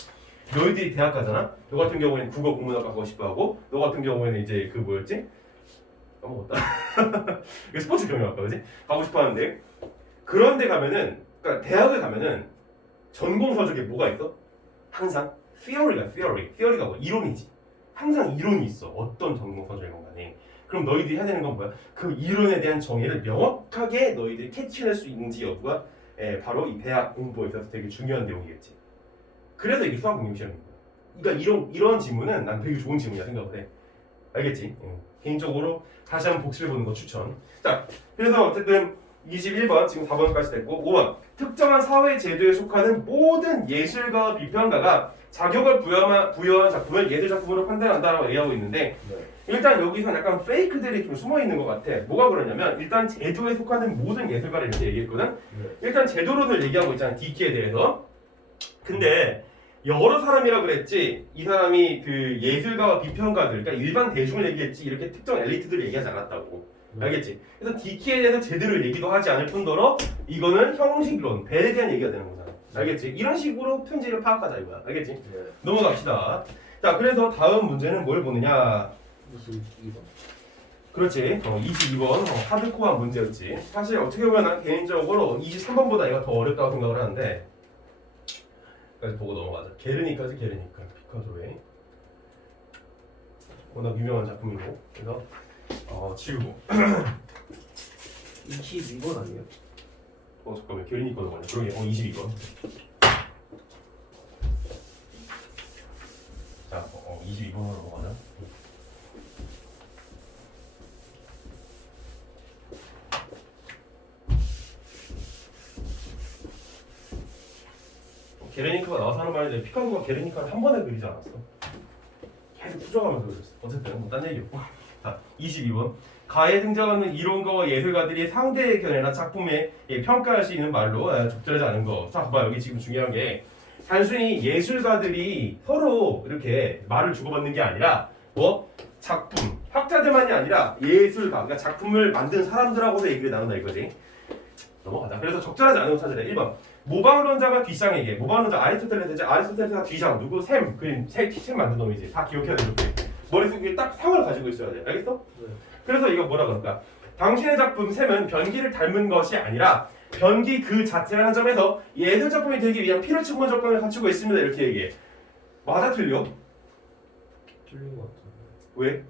너희들이 대학 가잖아. 너 같은 경우에는 국어 국문학과 가고 싶어하고, 너 같은 경우에는 이제 그 뭐였지? 까먹었다. 스포츠 경영학과 그지? 가고 싶어하는데 그런데 가면은, 그러니까 대학을 가면은 전공 서적에 뭐가 있어? 항상 theory가 뭐 이론이지. 항상 이론이 있어. 어떤 전공 서적이건 간에. 그럼 너희들이 해야 되는 건 뭐야? 그 이론에 대한 정의를 명확하게 너희들이 캐치할 수 있는지 여부가 바로 이 대학 공부에 있어서 되게 중요한 내용이겠지. 그래서 이게 수학 능력 시험인 거야. 그러니까 이런 질문은 난 되게 좋은 질문이야 생각을 해. 알겠지? 개인적으로 다시 한번 복습해 보는 거 추천. 자, 그래서 어쨌든 21번 지금 4번까지 됐고 5번 특정한 사회 제도에 속하는 모든 예술가 비평가가 자격을 부여한 작품을 예술 작품으로 판단한다라고 얘기하고 있는데 일단 여기서 약간 페이크들이 좀 숨어 있는 것 같아. 뭐가 그러냐면 일단 제도에 속하는 모든 예술가를 이렇게 얘기했거든. 일단 제도론을 얘기하고 있잖아. DK에 대해서. 근데 여러 사람이라 그랬지 이 사람이 그 예술가와 비평가들 그러니까 일반 대중을 얘기했지 이렇게 특정 엘리트들을 얘기하지 않았다고. 알겠지? 그래서 DK에 대해서 제대로 얘기도 하지 않을 뿐더러 이거는 형식론, 배에 대한 얘기가 되는 거잖아. 알겠지? 이런 식으로 편지를 파악하자 이거야. 알겠지? 넘어갑시다. 자, 그래서 다음 문제는 뭘 보느냐? 22번. 그렇지. 22번 하드코어 문제였지. 사실 어떻게 보면 난 개인적으로 23번보다 얘가 더 어렵다고 생각을 하는데 까지 보고 넘어가자. 게르니카 피카소의 워낙 유명한 작품이고 그래서 지우고 22번 아니에요? 잠깐만 게르니카도 뭐냐? 그러게 22번. 자 22번으로 넘어가자. 게르니카가 나와서 하는 말인데 피카소가 게르니카를 한 번에 그리지 않았어. 계속 수정하면서 그렸어. 어쨌든 뭐 딴 얘기였고. 자, 22번. 가에 등장하는 이론가와 예술가들이 상대의 견해나 작품에 평가할 수 있는 말로 적절하지 않은 거. 자, 봐봐 여기 지금 중요한 게 단순히 예술가들이 서로 이렇게 말을 주고받는 게 아니라 뭐 작품, 학자들만이 아니라 예술가, 그러니까 작품을 만든 사람들하고도 얘기를 나눈다 이거지. 넘어가자. 그래서 적절하지 않은 거 찾으래. 1번. 모방론자가 뒷장에게 모방론자 아리스토텔레스가 뒷장 누구 샘 만든 놈이지. 다 기억해야 돼 이렇게. 머릿속에 딱 상을 가지고 있어야 돼. 알겠어? 네. 그래서 이거 뭐라 그럴까? 당신의 작품 샘은 변기를 닮은 것이 아니라 변기 그 자체라는 점에서 예술 작품이 되기 위한 필요 충분 조건을 갖추고 있습니다. 이렇게 얘기해. 맞아 틀려? 틀린 것 같은데. 왜?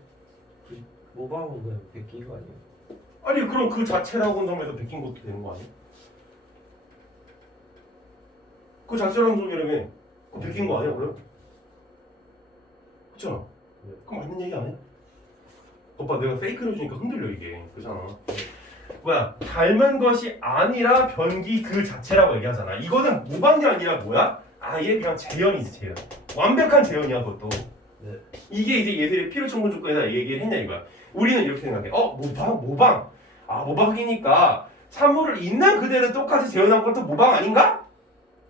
모방은 그냥 베낀 거 아니에요? 아니 그럼 그 자체라고 하는 점에서 베낀 것도 되는 거 아니야? 그 자체라는 점이라면 그 베낀 거 아니야 그럼? 그렇잖아. 네. 그럼 맞는 얘기 아니야? 오빠 내가 페이크를 주니까 흔들려 이게. 그렇잖아. 뭐야? 닮은 것이 아니라 변기 그 자체라고 얘기하잖아. 이거는 모방이 아니라 뭐야? 아예 그냥 재현이지 재현. 완벽한 재현이야 그것도. 네. 이게 이제 예술의 필요 충분 조건에다 얘기를 했냐 이거야. 우리는 이렇게 생각해. 모방. 아 모방이니까 사물을 있는 그대로 똑같이 재현한 것도 모방 아닌가?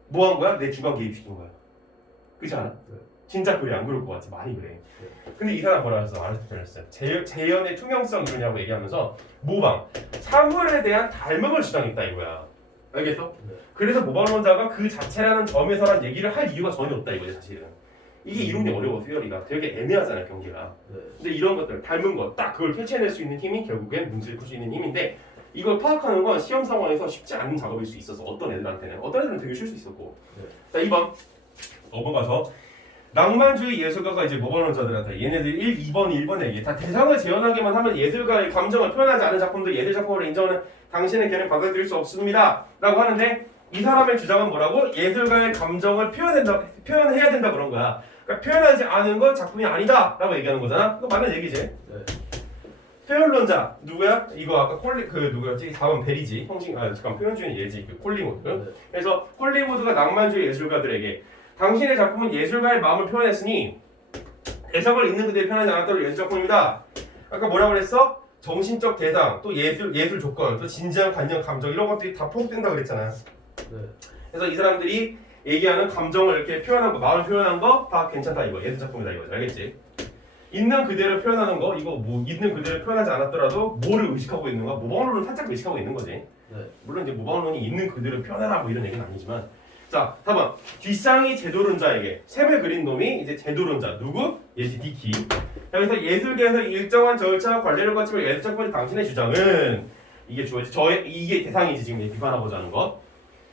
뭐 한 거야? 내 주관 개입시킨 거야. 그렇지 않아? 네. 진짜 그래 안 그럴 것 같지 많이 그래. 근데 이 사람 뭐라 했어? 아리스토텔레스 재현의 투명성 이러냐고 얘기하면서 모방 사물에 대한 닮음을 주장했다 이거야. 알겠어? 네. 그래서 모방론자가 그 자체라는 점에서란 얘기를 할 이유가 전혀 없다 이거지 사실은. 이게 이론이 어려워 수열이가 되게 애매하잖아 경계가. 네. 근데 이런 것들 닮은 거 딱 그걸 캐치해낼 수 있는 힘이 결국엔 문제를 풀 수 있는 힘인데 이걸 파악하는 건 시험 상황에서 쉽지 않은 작업일 수 있어서 어떤 애들한테는 되게 쉬울 수 있었고. 자 2번 넘어가서 낭만주의 예술가가 이제 모방론자들한테 얘네들 2번, 1번 얘기 다 대상을 재현하기만 하면 예술가의 감정을 표현하지 않은 작품들 예술 작품으로 인정하는 당신의 견해를 받아들일 수 없습니다 라고 하는데 이 사람의 주장은 뭐라고? 예술가의 감정을 표현해야 된다 그런 거야. 그러니까 표현하지 않은 건 작품이 아니다 라고 얘기하는 거잖아. 그거 맞는 얘기지. 네. 표현론자 누구야? 이거 아까 누구였지? 4번 베리지 잠깐 표현주의 예지 콜링우드. 네. 그래서 콜링우드가 낭만주의 예술가들에게 당신의 작품은 예술가의 마음을 표현했으니 대상을 있는 그대로 표현하지 않았다로 예술 작품입니다. 아까 뭐라고 그랬어? 정신적 대상, 또 예술 조건, 또 진지한 관념, 감정 이런 것들이 다 포함된다 그랬잖아요. 네. 그래서 이 사람들이 얘기하는 감정을 이렇게 표현한 거, 마음을 표현한 거 다 괜찮다 이거. 예술 작품이다 이거지. 알겠지? 있는 그대로 표현하는 거 이거 뭐 있는 그대로 표현하지 않았더라도 뭐를 의식하고 있는 거야? 모방론을 살짝 의식하고 있는 거지. 네. 물론 이제 모방론이 있는 그대로 표현해라 뭐 이런 얘기는 아니지만. 자, 4번. 뒷상이 제도론자에게 셈을 그린 놈이 이제 제도론자. 누구? 예시 디키. 자, 그래서 예술계에서 일정한 절차와 관례를 거치며 예술 작품의 당신의 주장은 이게 주어지. 이게 대상이지 지금 비판하고자 하는 것.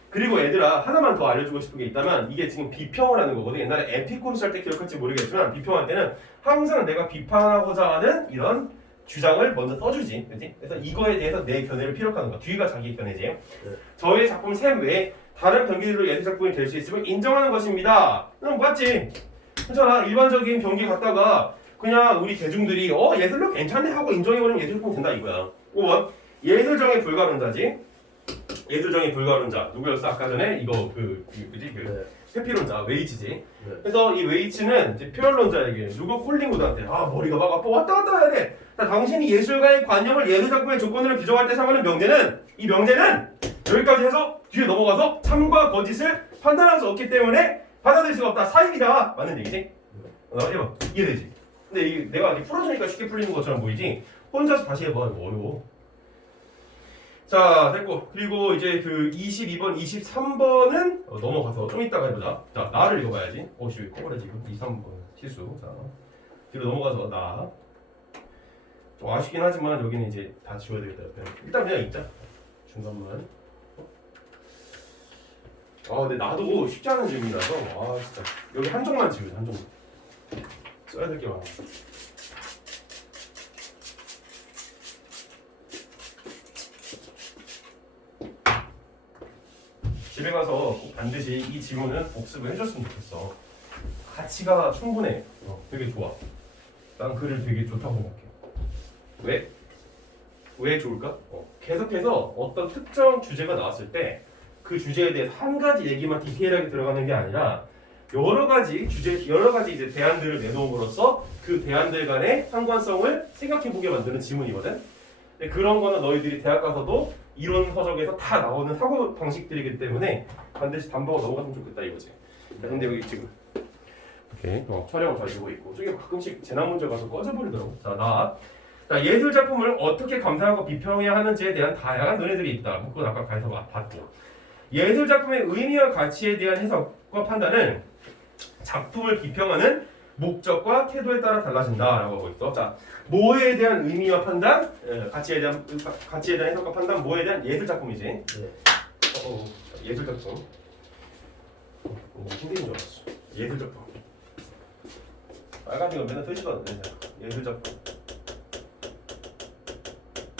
그리고 얘들아 하나만 더 알려주고 싶은 게 있다면 이게 지금 비평을 하는 거거든. 옛날에 에피쿠르스 할 때 기억할지 모르겠지만 비평할 때는 항상 내가 비판하고자 하는 이런 주장을 먼저 써주지, 그렇지? 그래서 이거에 대해서 내 견해를 피력하는 거. 뒤가 자기 견해지. 저의 작품 셈 외에 다른 병기들로 예술 작품이 될 수 있음을 인정하는 것입니다. 그럼 맞지? 그렇잖아. 일반적인 병기 갖다가 그냥 우리 대중들이 예술로 괜찮네 하고 인정해버리면 예술 작품 된다 이거야. 5번 예술정의 불가론자지. 예술정의 불가론자 누구였어? 아까 전에 이거 그지? 네. 회피론자 웨이츠지. 네. 그래서 이 웨이츠는 이제 표현론자에게 누구 콜링우드한테 머리가 막 아파 왔다 갔다 해야 돼. 당신이 예술가의 관념을 예술 작품의 조건으로 규정할 때 사용하는 명제는 이 명제는 여기까지 해서 뒤에 넘어가서 참과 거짓을 판단할 수 없기 때문에 받아들일 수가 없다. 사입이다. 맞는 얘기지? 해봐. 이해되지? 근데 이게 내가 아직 풀어주니까 쉽게 풀리는 것처럼 보이지? 혼자서 다시 해봐. 이거 어려워. 자, 됐고. 그리고 이제 그 22번, 23번은 넘어가서 좀 이따가 해보자. 자, 나를 읽어봐야지. 씨, 꺼버려 지금. 23번 실수. 자, 뒤로 넘어가서 나. 좀 아쉽긴 하지만 여기는 이제 다 지워야 되겠다. 일단 그냥 읽자. 중간만. 근데 나도 쉽지 않은 질문이라서 진짜 여기 한쪽만 지우자. 한쪽만. 써야 될 게 많아. 집에 가서 꼭 반드시 이 질문은 복습을 해줬으면 좋겠어. 가치가 충분해. 되게 좋아. 난 글을 되게 좋다고 생각해. 왜? 왜 좋을까? 계속해서 어떤 특정 주제가 나왔을 때 그 주제에 대해서 한 가지 얘기만 디테일하게 들어가는 게 아니라 여러 가지 이제 대안들을 내놓음으로써 그 대안들 간의 상관성을 생각해보게 만드는 지문이거든. 근데 그런 거는 너희들이 대학 가서도 이론 서적에서 다 나오는 사고 방식들이기 때문에 반드시 담보가 넘어갔으면 좋겠다 이거지. 근데 여기 지금 이렇게 촬영을 잘 되고 있고 저기 가끔씩 재난 문제 가서 꺼져버리더라고. 자, 예술 작품을 어떻게 감상하고 비평해야 하는지에 대한 다양한 논의들이 있다. 그건 아까 가서 봤고. 예술 작품의 의미와 가치에 대한 해석과 판단은 작품을 비평하는 목적과 태도에 따라 달라진다라고 하고 있어. 자, 뭐에 대한 의미와 판단, 가치에 대한 해석과 판단, 뭐에 대한 예술 작품이지. 네. 예술 작품. 힘든 줄 알았어. 예술 작품. 빨간색은 맨날 쓰시거든요. 예술 작품.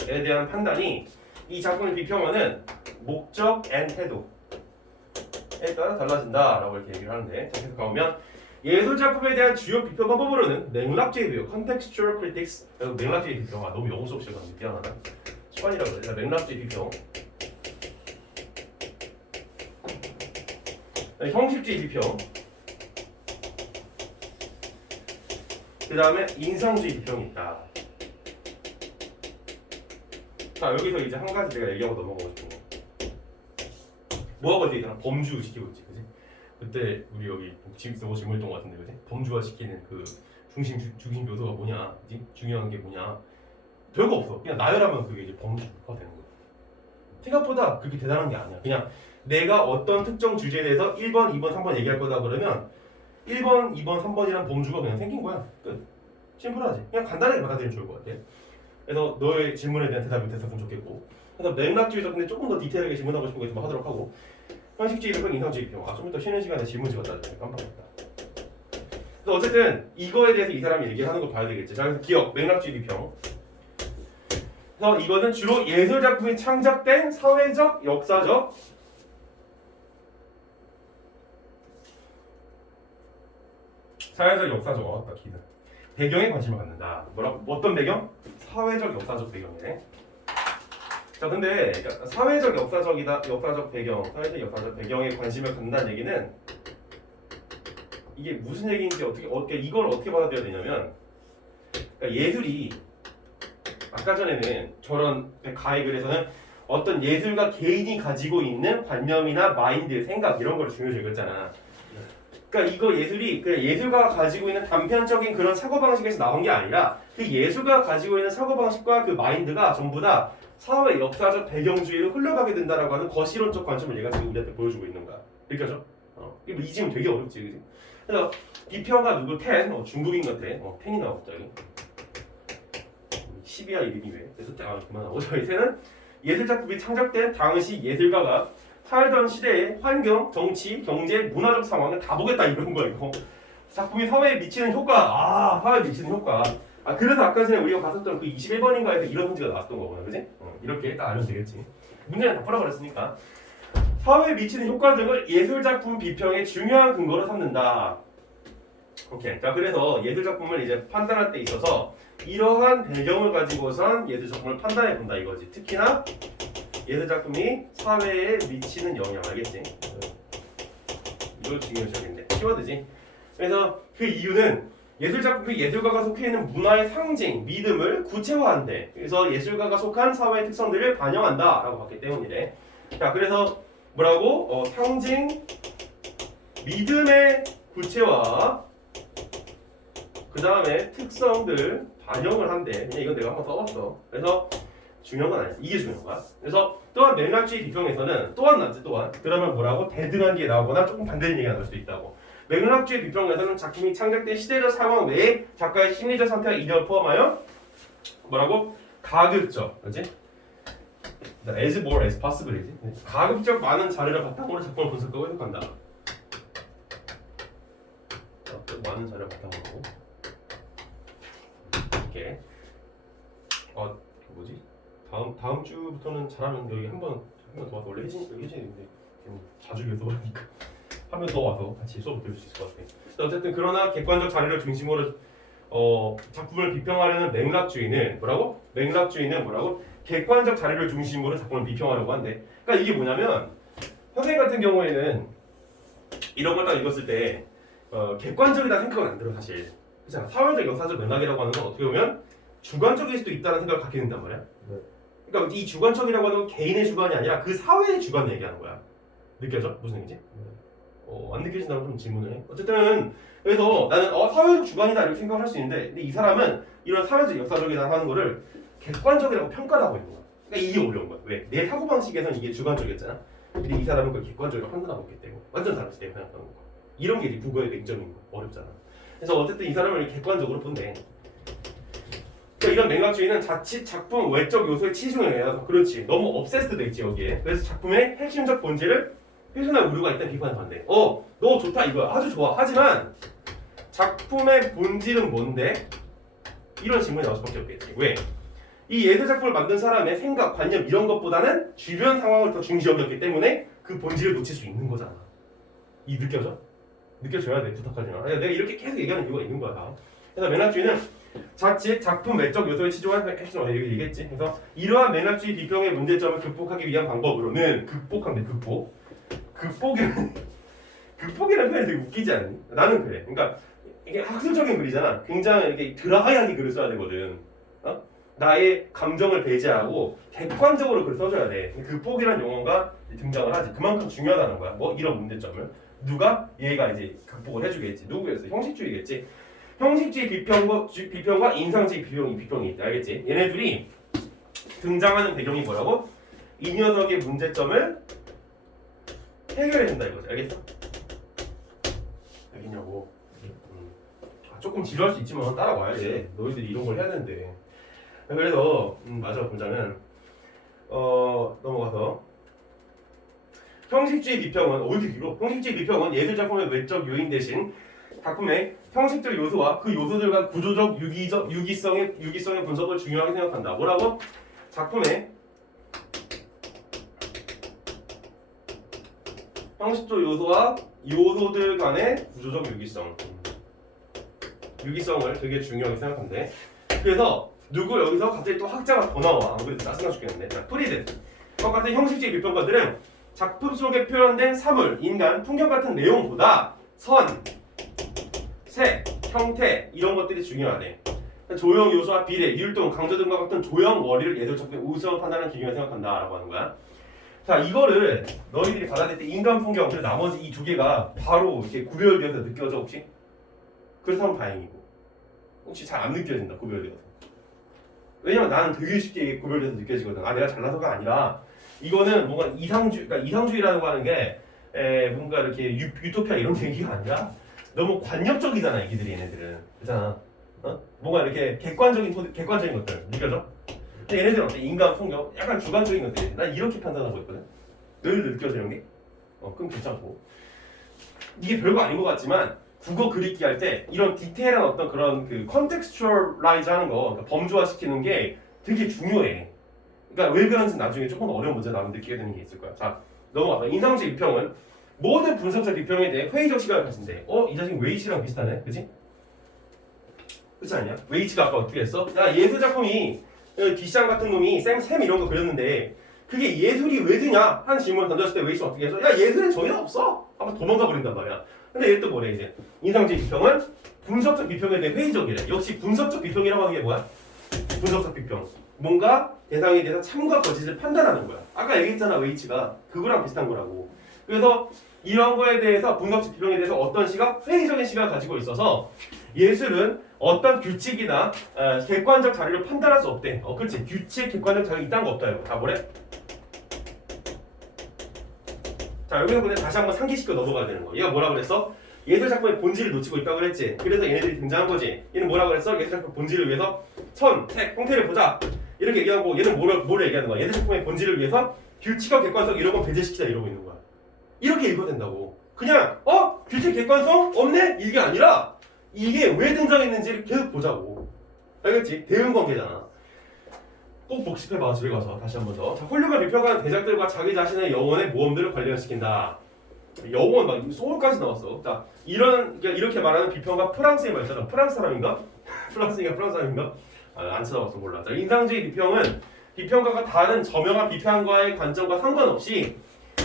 에 대한 판단이 이 작품을 비평하는 목적 and 태도에 따라 달라진다라고 이렇게 얘기를 하는데, 자, 계속 가보면 예술 작품에 대한 주요 비평 방법으로는 맥락주의 비평, contextual critics, 맥락주의 비평. 너무 영어 수업 시간인데 미안하다. 시간이라고 그래. 맥락주의 비평, 형식주의 비평, 그 다음에 인상주의 비평이 있다. 자, 여기서 이제 한 가지 내가 얘기하고 넘어가고 싶은 거. 뭐하고 있잖아. 범주 시키고 있지, 그지? 그때 우리 여기 지금 질문했던 것 같은데, 그지? 범주화 시키는 그 중심 요소가 뭐냐, 그지? 중요한 게 뭐냐? 별거 없어. 그냥 나열하면 그게 이제 범주가 되는 거야. 생각보다 그렇게 대단한 게 아니야. 그냥 내가 어떤 특정 주제에 대해서 1번, 2번, 3번 얘기할 거다 그러면 1번, 2번, 3번이란 범주가 그냥 생긴 거야. 끝. 심플하지. 그냥 간단하게 받아들이면 좋을 것 같아. 그래서 너의 질문에 대한 대답이 됐으면 좋겠고, 그래서 맥락주의에서 근데 조금 더 디테일하게 질문하고 싶은 거 있으면 하도록 하고, 형식주의 비평, 인상주의 비평. 좀 이따 쉬는 시간에 질문 찍었다. 깜빡했다. 그래서 어쨌든 이거에 대해서 이 사람이 얘기하는 거 봐야 되겠지. 자, 그래서 기억, 맥락주의 비평. 그래서 이거는 주로 예술 작품이 창작된 사회적, 역사적, 기능 배경에 관심을 갖는다. 어떤 배경? 사회적, 역사적 배경이네. 자, 근데 사회적, 역사적 배경에 관심을 갖는다는 얘기는 이게 무슨 얘기인지 이걸 어떻게 받아들여야 되냐면, 그러니까 예술이 아까 전에는 저런 가의 글에서는 어떤 예술가 개인이 가지고 있는 관념이나 마인드, 생각 이런 걸 중요시 여겼잖아. 그러니까 이거 예술이 그냥 예술가가 가지고 있는 단편적인 그런 사고방식에서 나온 게 아니라 그 예술가가 가지고 있는 사고방식과 그 마인드가 전부 다 사회 역사적 배경주의로 흘러가게 된다라고 하는 거시론적 관점을 얘가 지금 우리한테 보여주고 있는 거야. 느껴져? 이거 이 질문 되게 어렵지, 그지? 그래서 비평가 누구 텐, 중국인 같아. 텐이 나와 갑자기. 10이야 이름이 왜? 그래서 그만하고 저희 텐은 예술 작품이 창작된 당시 예술가가 살던 시대의 환경, 정치, 경제, 문화적 상황을 다 보겠다 이런 거야 이거. 작품이 사회에 미치는 효과, 사회에 미치는 효과. 그래서 아까 전에 우리가 봤었던 그 21번인가에서 이런 문제가 나왔던 거구나, 그지? 이렇게 딱 알면 되겠지. 문제는 다 풀어버렸으니까. 사회에 미치는 효과 등을 예술작품 비평의 중요한 근거로 삼는다. 오케이. 자, 그래서 예술작품을 이제 판단할 때 있어서 이러한 배경을 가지고선 예술작품을 판단해 본다 이거지. 특히나 예술작품이 사회에 미치는 영향, 알겠지? 이걸 중요시하겠네. 키워드지. 그래서 그 이유는 예술작품이 예술가가 속해 있는 문화의 상징, 믿음을 구체화한대. 그래서 예술가가 속한 사회의 특성들을 반영한다라고 봤기 때문이래. 자, 그래서 뭐라고? 상징, 믿음의 구체화, 그 다음에 특성들 반영을 한대. 그냥 이건 내가 한번 써봤어. 그래서 중요한 건 아니지. 이게 중요한 거야. 그래서 또한 맥락주의 비평에서는 또한 그러면 뭐라고? 대등한 게 나오거나 조금 반대되는 얘기가 나올 수도 있다고. 맥락주의 비평에서는 작품이 창작된 시대적 상황 외에 작가의 심리적 상태와 이념을 포함하여 뭐라고? 가급적, 그렇지? as more as possible이지. 가급적 많은 자료를 바탕으로 작품을 분석하고 해석한다. 많은 자료를 바탕으로. 이렇게. 뭐지? 다음 주부터는 잘하면 여기 한 번 더 와서 원래 혜진인데 자주 계속 하니까 한 번 더 와서 같이 수업 들을 수 있을 것 같아. 어쨌든 그러나 객관적 자료를 중심으로 작품을 비평하려는 맥락주의는 뭐라고? 객관적 자료를 중심으로 작품을 비평하려고 한대. 그러니까 이게 뭐냐면 선생님 같은 경우에는 이런 걸 딱 읽었을 때 객관적이다 생각은 안 들어 사실. 그렇잖아. 사회적 역사적 맥락이라고 하는 건 어떻게 보면 주관적일 수도 있다는 생각을 갖게 된단 말이야. 네. 그러니까 이 주관적이라고 하는 건 개인의 주관이 아니라 그 사회의 주관을 얘기하는 거야. 느껴져? 무슨 얘기지? 안 느껴진다면 좀 질문을 해. 어쨌든 그래서 나는 사회적 주관이다 이렇게 생각을 할 수 있는데 근데 이 사람은 이런 사회적 역사적이다 하는 거를 객관적이라고 평가를 하고 있는 거야. 그러니까 이게 어려운 거야. 왜? 내 사고방식에서는 이게 주관적이었잖아. 근데 이 사람은 그걸 객관적으로 판단하고 있기 때문에 완전 다르지 내가 생각하는 거야. 이런 게 이제 국어의 맹점인 거야. 어렵잖아. 그래서 어쨌든 이 사람을 객관적으로 본대. 그러니까 이런 맥락주의는 자칫 작품 외적 요소에 치중해서 그렇지 너무 obsessed 돼 있지 여기에. 그래서 작품의 핵심적 본질을 훼손할 우려가 있다는 비판을 받는데 너 좋다 이거야. 아주 좋아. 하지만 작품의 본질은 뭔데? 이런 질문이 나올 수밖에 없겠지. 왜? 이 예술 작품을 만든 사람의 생각, 관념 이런 것보다는 주변 상황을 더 중시 여겼기 때문에 그 본질을 놓칠 수 있는 거잖아. 이 느껴져? 느껴져야 돼. 부탁하지 마. 내가 이렇게 계속 얘기하는 이유가 있는 거야. 그래서 맥락주의는 자칫 작품 외적 요소에 치중한 핵심 얘기겠지. 그래서 이러한 맥락주의 비평의 문제점을 극복하기 위한 방법으로는 극복이라는 표현이 되게 웃기지 않니? 나는 그래. 그러니까 이게 학술적인 글이잖아. 굉장히 이렇게 드라이하게 글을 써야 되거든. 나의 감정을 배제하고 객관적으로 글을 써줘야 돼. 극복이라는 용어가 등장을 하지. 그만큼 중요하다는 거야. 이런 문제점을 누가 얘가 이제 극복을 해주겠지. 누구였어? 형식주의겠지. 형식주의 비평과 인상주의 비평이 있다. 알겠지? 얘네들이 등장하는 배경이 뭐라고? 이 녀석의 문제점을 해결해 준다 이거지. 알겠어? 알겠냐고. 조금 지루할 수 있지만 따라와야 돼. 너희들이 이런 걸 해야 되는데. 그래서 마지막 문장은 넘어가서 형식주의 비평은 어디 길어? 형식주의 비평은 예술 작품의 외적 요인 대신 작품의 형식적 요소와 그 요소들과 구조적 유기성의 분석을 중요하게 생각한다. 뭐라고? 작품의 형식적 요소와 요소들 간의 구조적 유기성을 되게 중요하게 생각한대. 그래서 누구 여기서 갑자기 또 학자가 더 나와. 안 그래도 짜증나 죽겠는데. 자, 프리드. 똑같은 형식주의 비평가들은 작품 속에 표현된 사물, 인간, 풍경 같은 내용보다 선, 색, 형태 이런 것들이 중요하대. 조형 요소와 비례, 율동, 강조 등과 같은 조형 원리를 예술 작품의 우수한 판단하는 기준이라 생각한다라고 하는 거야. 자, 이거를 너희들이 받아들일 때 인간 풍경 그리고 나머지 이 두 개가 바로 이렇게 구별되어서 느껴져 혹시? 그렇다면 다행이고 혹시 잘 안 느껴진다 구별되어서. 왜냐면 나는 되게 쉽게 구별돼서 느껴지거든. 아 내가 잘나서가 아니라 이거는 뭔가 그러니까 이상주의라고 하는 게 뭔가 이렇게 유토피아 이런 얘기가 아니라 너무 관념적이잖아 이들이 얘네들은. 그렇잖아. 어? 뭔가 이렇게 객관적인 것들 느껴져? 근데 얘네들은 어때? 인간 풍경 약간 주관적인 것들. 난 이렇게 판단하고 있거든. 늘 느껴지는 게. 그럼 괜찮고. 이게 별거 아닌 것 같지만 국어 그리기 할 때 이런 디테일한 어떤 그런 그 컨텍스추얼라이즈 하는 거, 그러니까 범주화시키는 게 되게 중요해. 그러니까 왜 그런지 나중에 조금 어려운 문제 나오면 느끼게 되는 게 있을 거야. 자, 넘어가서 인상주의 비평은 모든 분석적 비평에 대해 회의적 시각을 가진대. 이 자식 웨이치랑 비슷하네, 그렇지? 그렇지 않냐? 웨이치가 아까 어떻게 했어? 야 예술 작품이 뒷장 같은 놈이 샘 이런 거 그렸는데 그게 예술이 왜 되냐? 한 질문을 던졌을 때 웨이치가 어떻게 해서 야 예술은 전혀 없어. 아마 도망가 버린단 말이야. 근데 얘 또 뭐래 이제 인상주의 비평은 분석적 비평에 대해 회의적이래. 역시 분석적 비평이라고 하는 게 뭐야? 분석적 비평. 뭔가 대상에 대해서 참과 거짓을 판단하는 거야. 아까 얘기했잖아 웨이치가 그거랑 비슷한 거라고. 그래서 이런 거에 대해서 분석적 비평에 대해서 어떤 시각? 회의적인 시각을 가지고 있어서 예술은 어떤 규칙이나 객관적 자료를 판단할 수 없대. 그렇지. 규칙, 객관적 자료 있다는 거 없다 이거. 다 뭐래? 자 여기서 근데 다시 한번 상기시켜 넘어가야 되는 거야. 얘가 뭐라 그랬어? 예술 작품의 본질을 놓치고 있다고 그랬지. 그래서 얘네들이 등장한 거지. 얘는 뭐라 그랬어? 예술 작품 본질을 위해서 천, 색, 형태를 보자. 이렇게 얘기하고 얘는 뭐를 얘기하는 거야? 예술 작품의 본질을 위해서 규칙과 객관성 이런 건 배제시키자 이러고 있는 거야. 이렇게 읽어야 된다고. 그냥 규칙, 객관성 없네? 이게 아니라 이게 왜 등장했는지를 계속 보자고. 알겠지? 대응 관계잖아. 꼭 복습해봐 집에 가서 다시 한 번 더. 자, 홀류가 비평하는 대작들과 자기 자신의 영혼의 모험들을 관련시킨다. 영혼 막 소울까지 나왔어. 자, 그러니까 이렇게 말하는 비평가 프랑스의 말이잖아. 프랑스 사람인가? 프랑스 사람인가? 안 찾아봤어 몰라. 자, 인상주의 비평은 비평가가 다른 저명한 비평가의 관점과 상관없이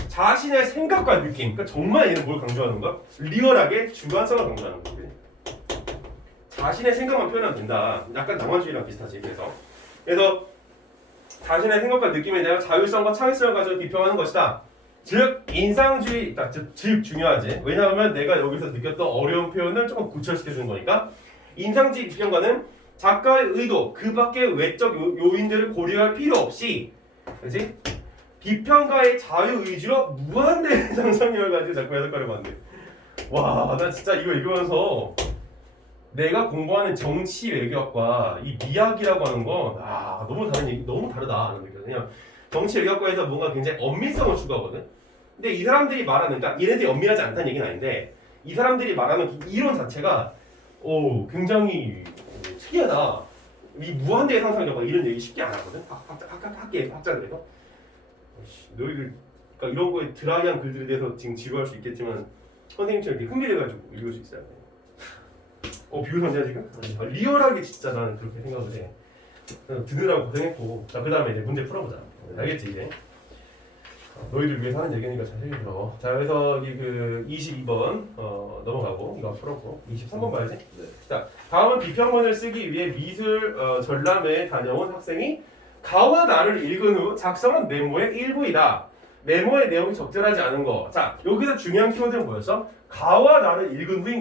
자신의 생각과 느낌. 그러니까 정말 얘는 뭘 강조하는 거야? 리얼하게 주관성을 강조하는 거지. 자신의 생각만 표현하면 된다. 약간 낭만주의랑 비슷하지. 그래서 자신의 생각과 느낌에 대한 자율성과 창의성을 가지고 비평하는 것이다. 즉 인상주의, 즉 중요하지. 왜냐하면 내가 여기서 느꼈던 어려운 표현을 조금 구체시켜주는 거니까. 인상주의 비평가는 작가의 의도, 그 밖의 외적 요인들을 고려할 필요 없이, 그렇지? 비평가의 자유의지로 무한대의 상상력을 가지고 작품 해석가를 만든. 와, 나 진짜 이거 읽으면서 내가 공부하는 정치 외교학과 이 미학이라고 하는 건 너무 다른 얘기, 너무 다르다는 느껴요. 그냥 정치 외교학과에서 뭔가 굉장히 엄밀성을 추구하거든. 근데 이 사람들이 말하는, 그러니까 얘네들이 엄밀하지 않다는 얘기는 아닌데 이 사람들이 말하는 이 이론 자체가 굉장히 특이하다. 이 무한대의 상상력 이런 얘기 쉽게 안 하거든. 학자들에서. 너희들 그러니까 이런 거에 드라이한 글들에 대해서 지금 지루할 수 있겠지만 선생님처럼 이렇게 흥미돼가지고 읽을 수 있어야 돼. 비웃었냐 지금? 리얼하게 진짜 나는 그렇게 생각을 해. 듣느라고 고생했고. 자, 그 다음에 이제 문제 풀어보자. 알겠지 이제? 너희들 위해서 하는 얘기니까 자세히 들어. 자, 그래서 그 22번 넘어가고 이거 풀었고 23번 봐야지. 네. 자, 다음은 비평문을 쓰기 위해 미술 전람회에 다녀온 학생이 가와 나를 읽은 후 작성한 메모의 일부이다. 메모의 내용이 적절하지 않은 거. 자, 여기서 중요한 키워드는 뭐였어? 가와 나를 읽은 후인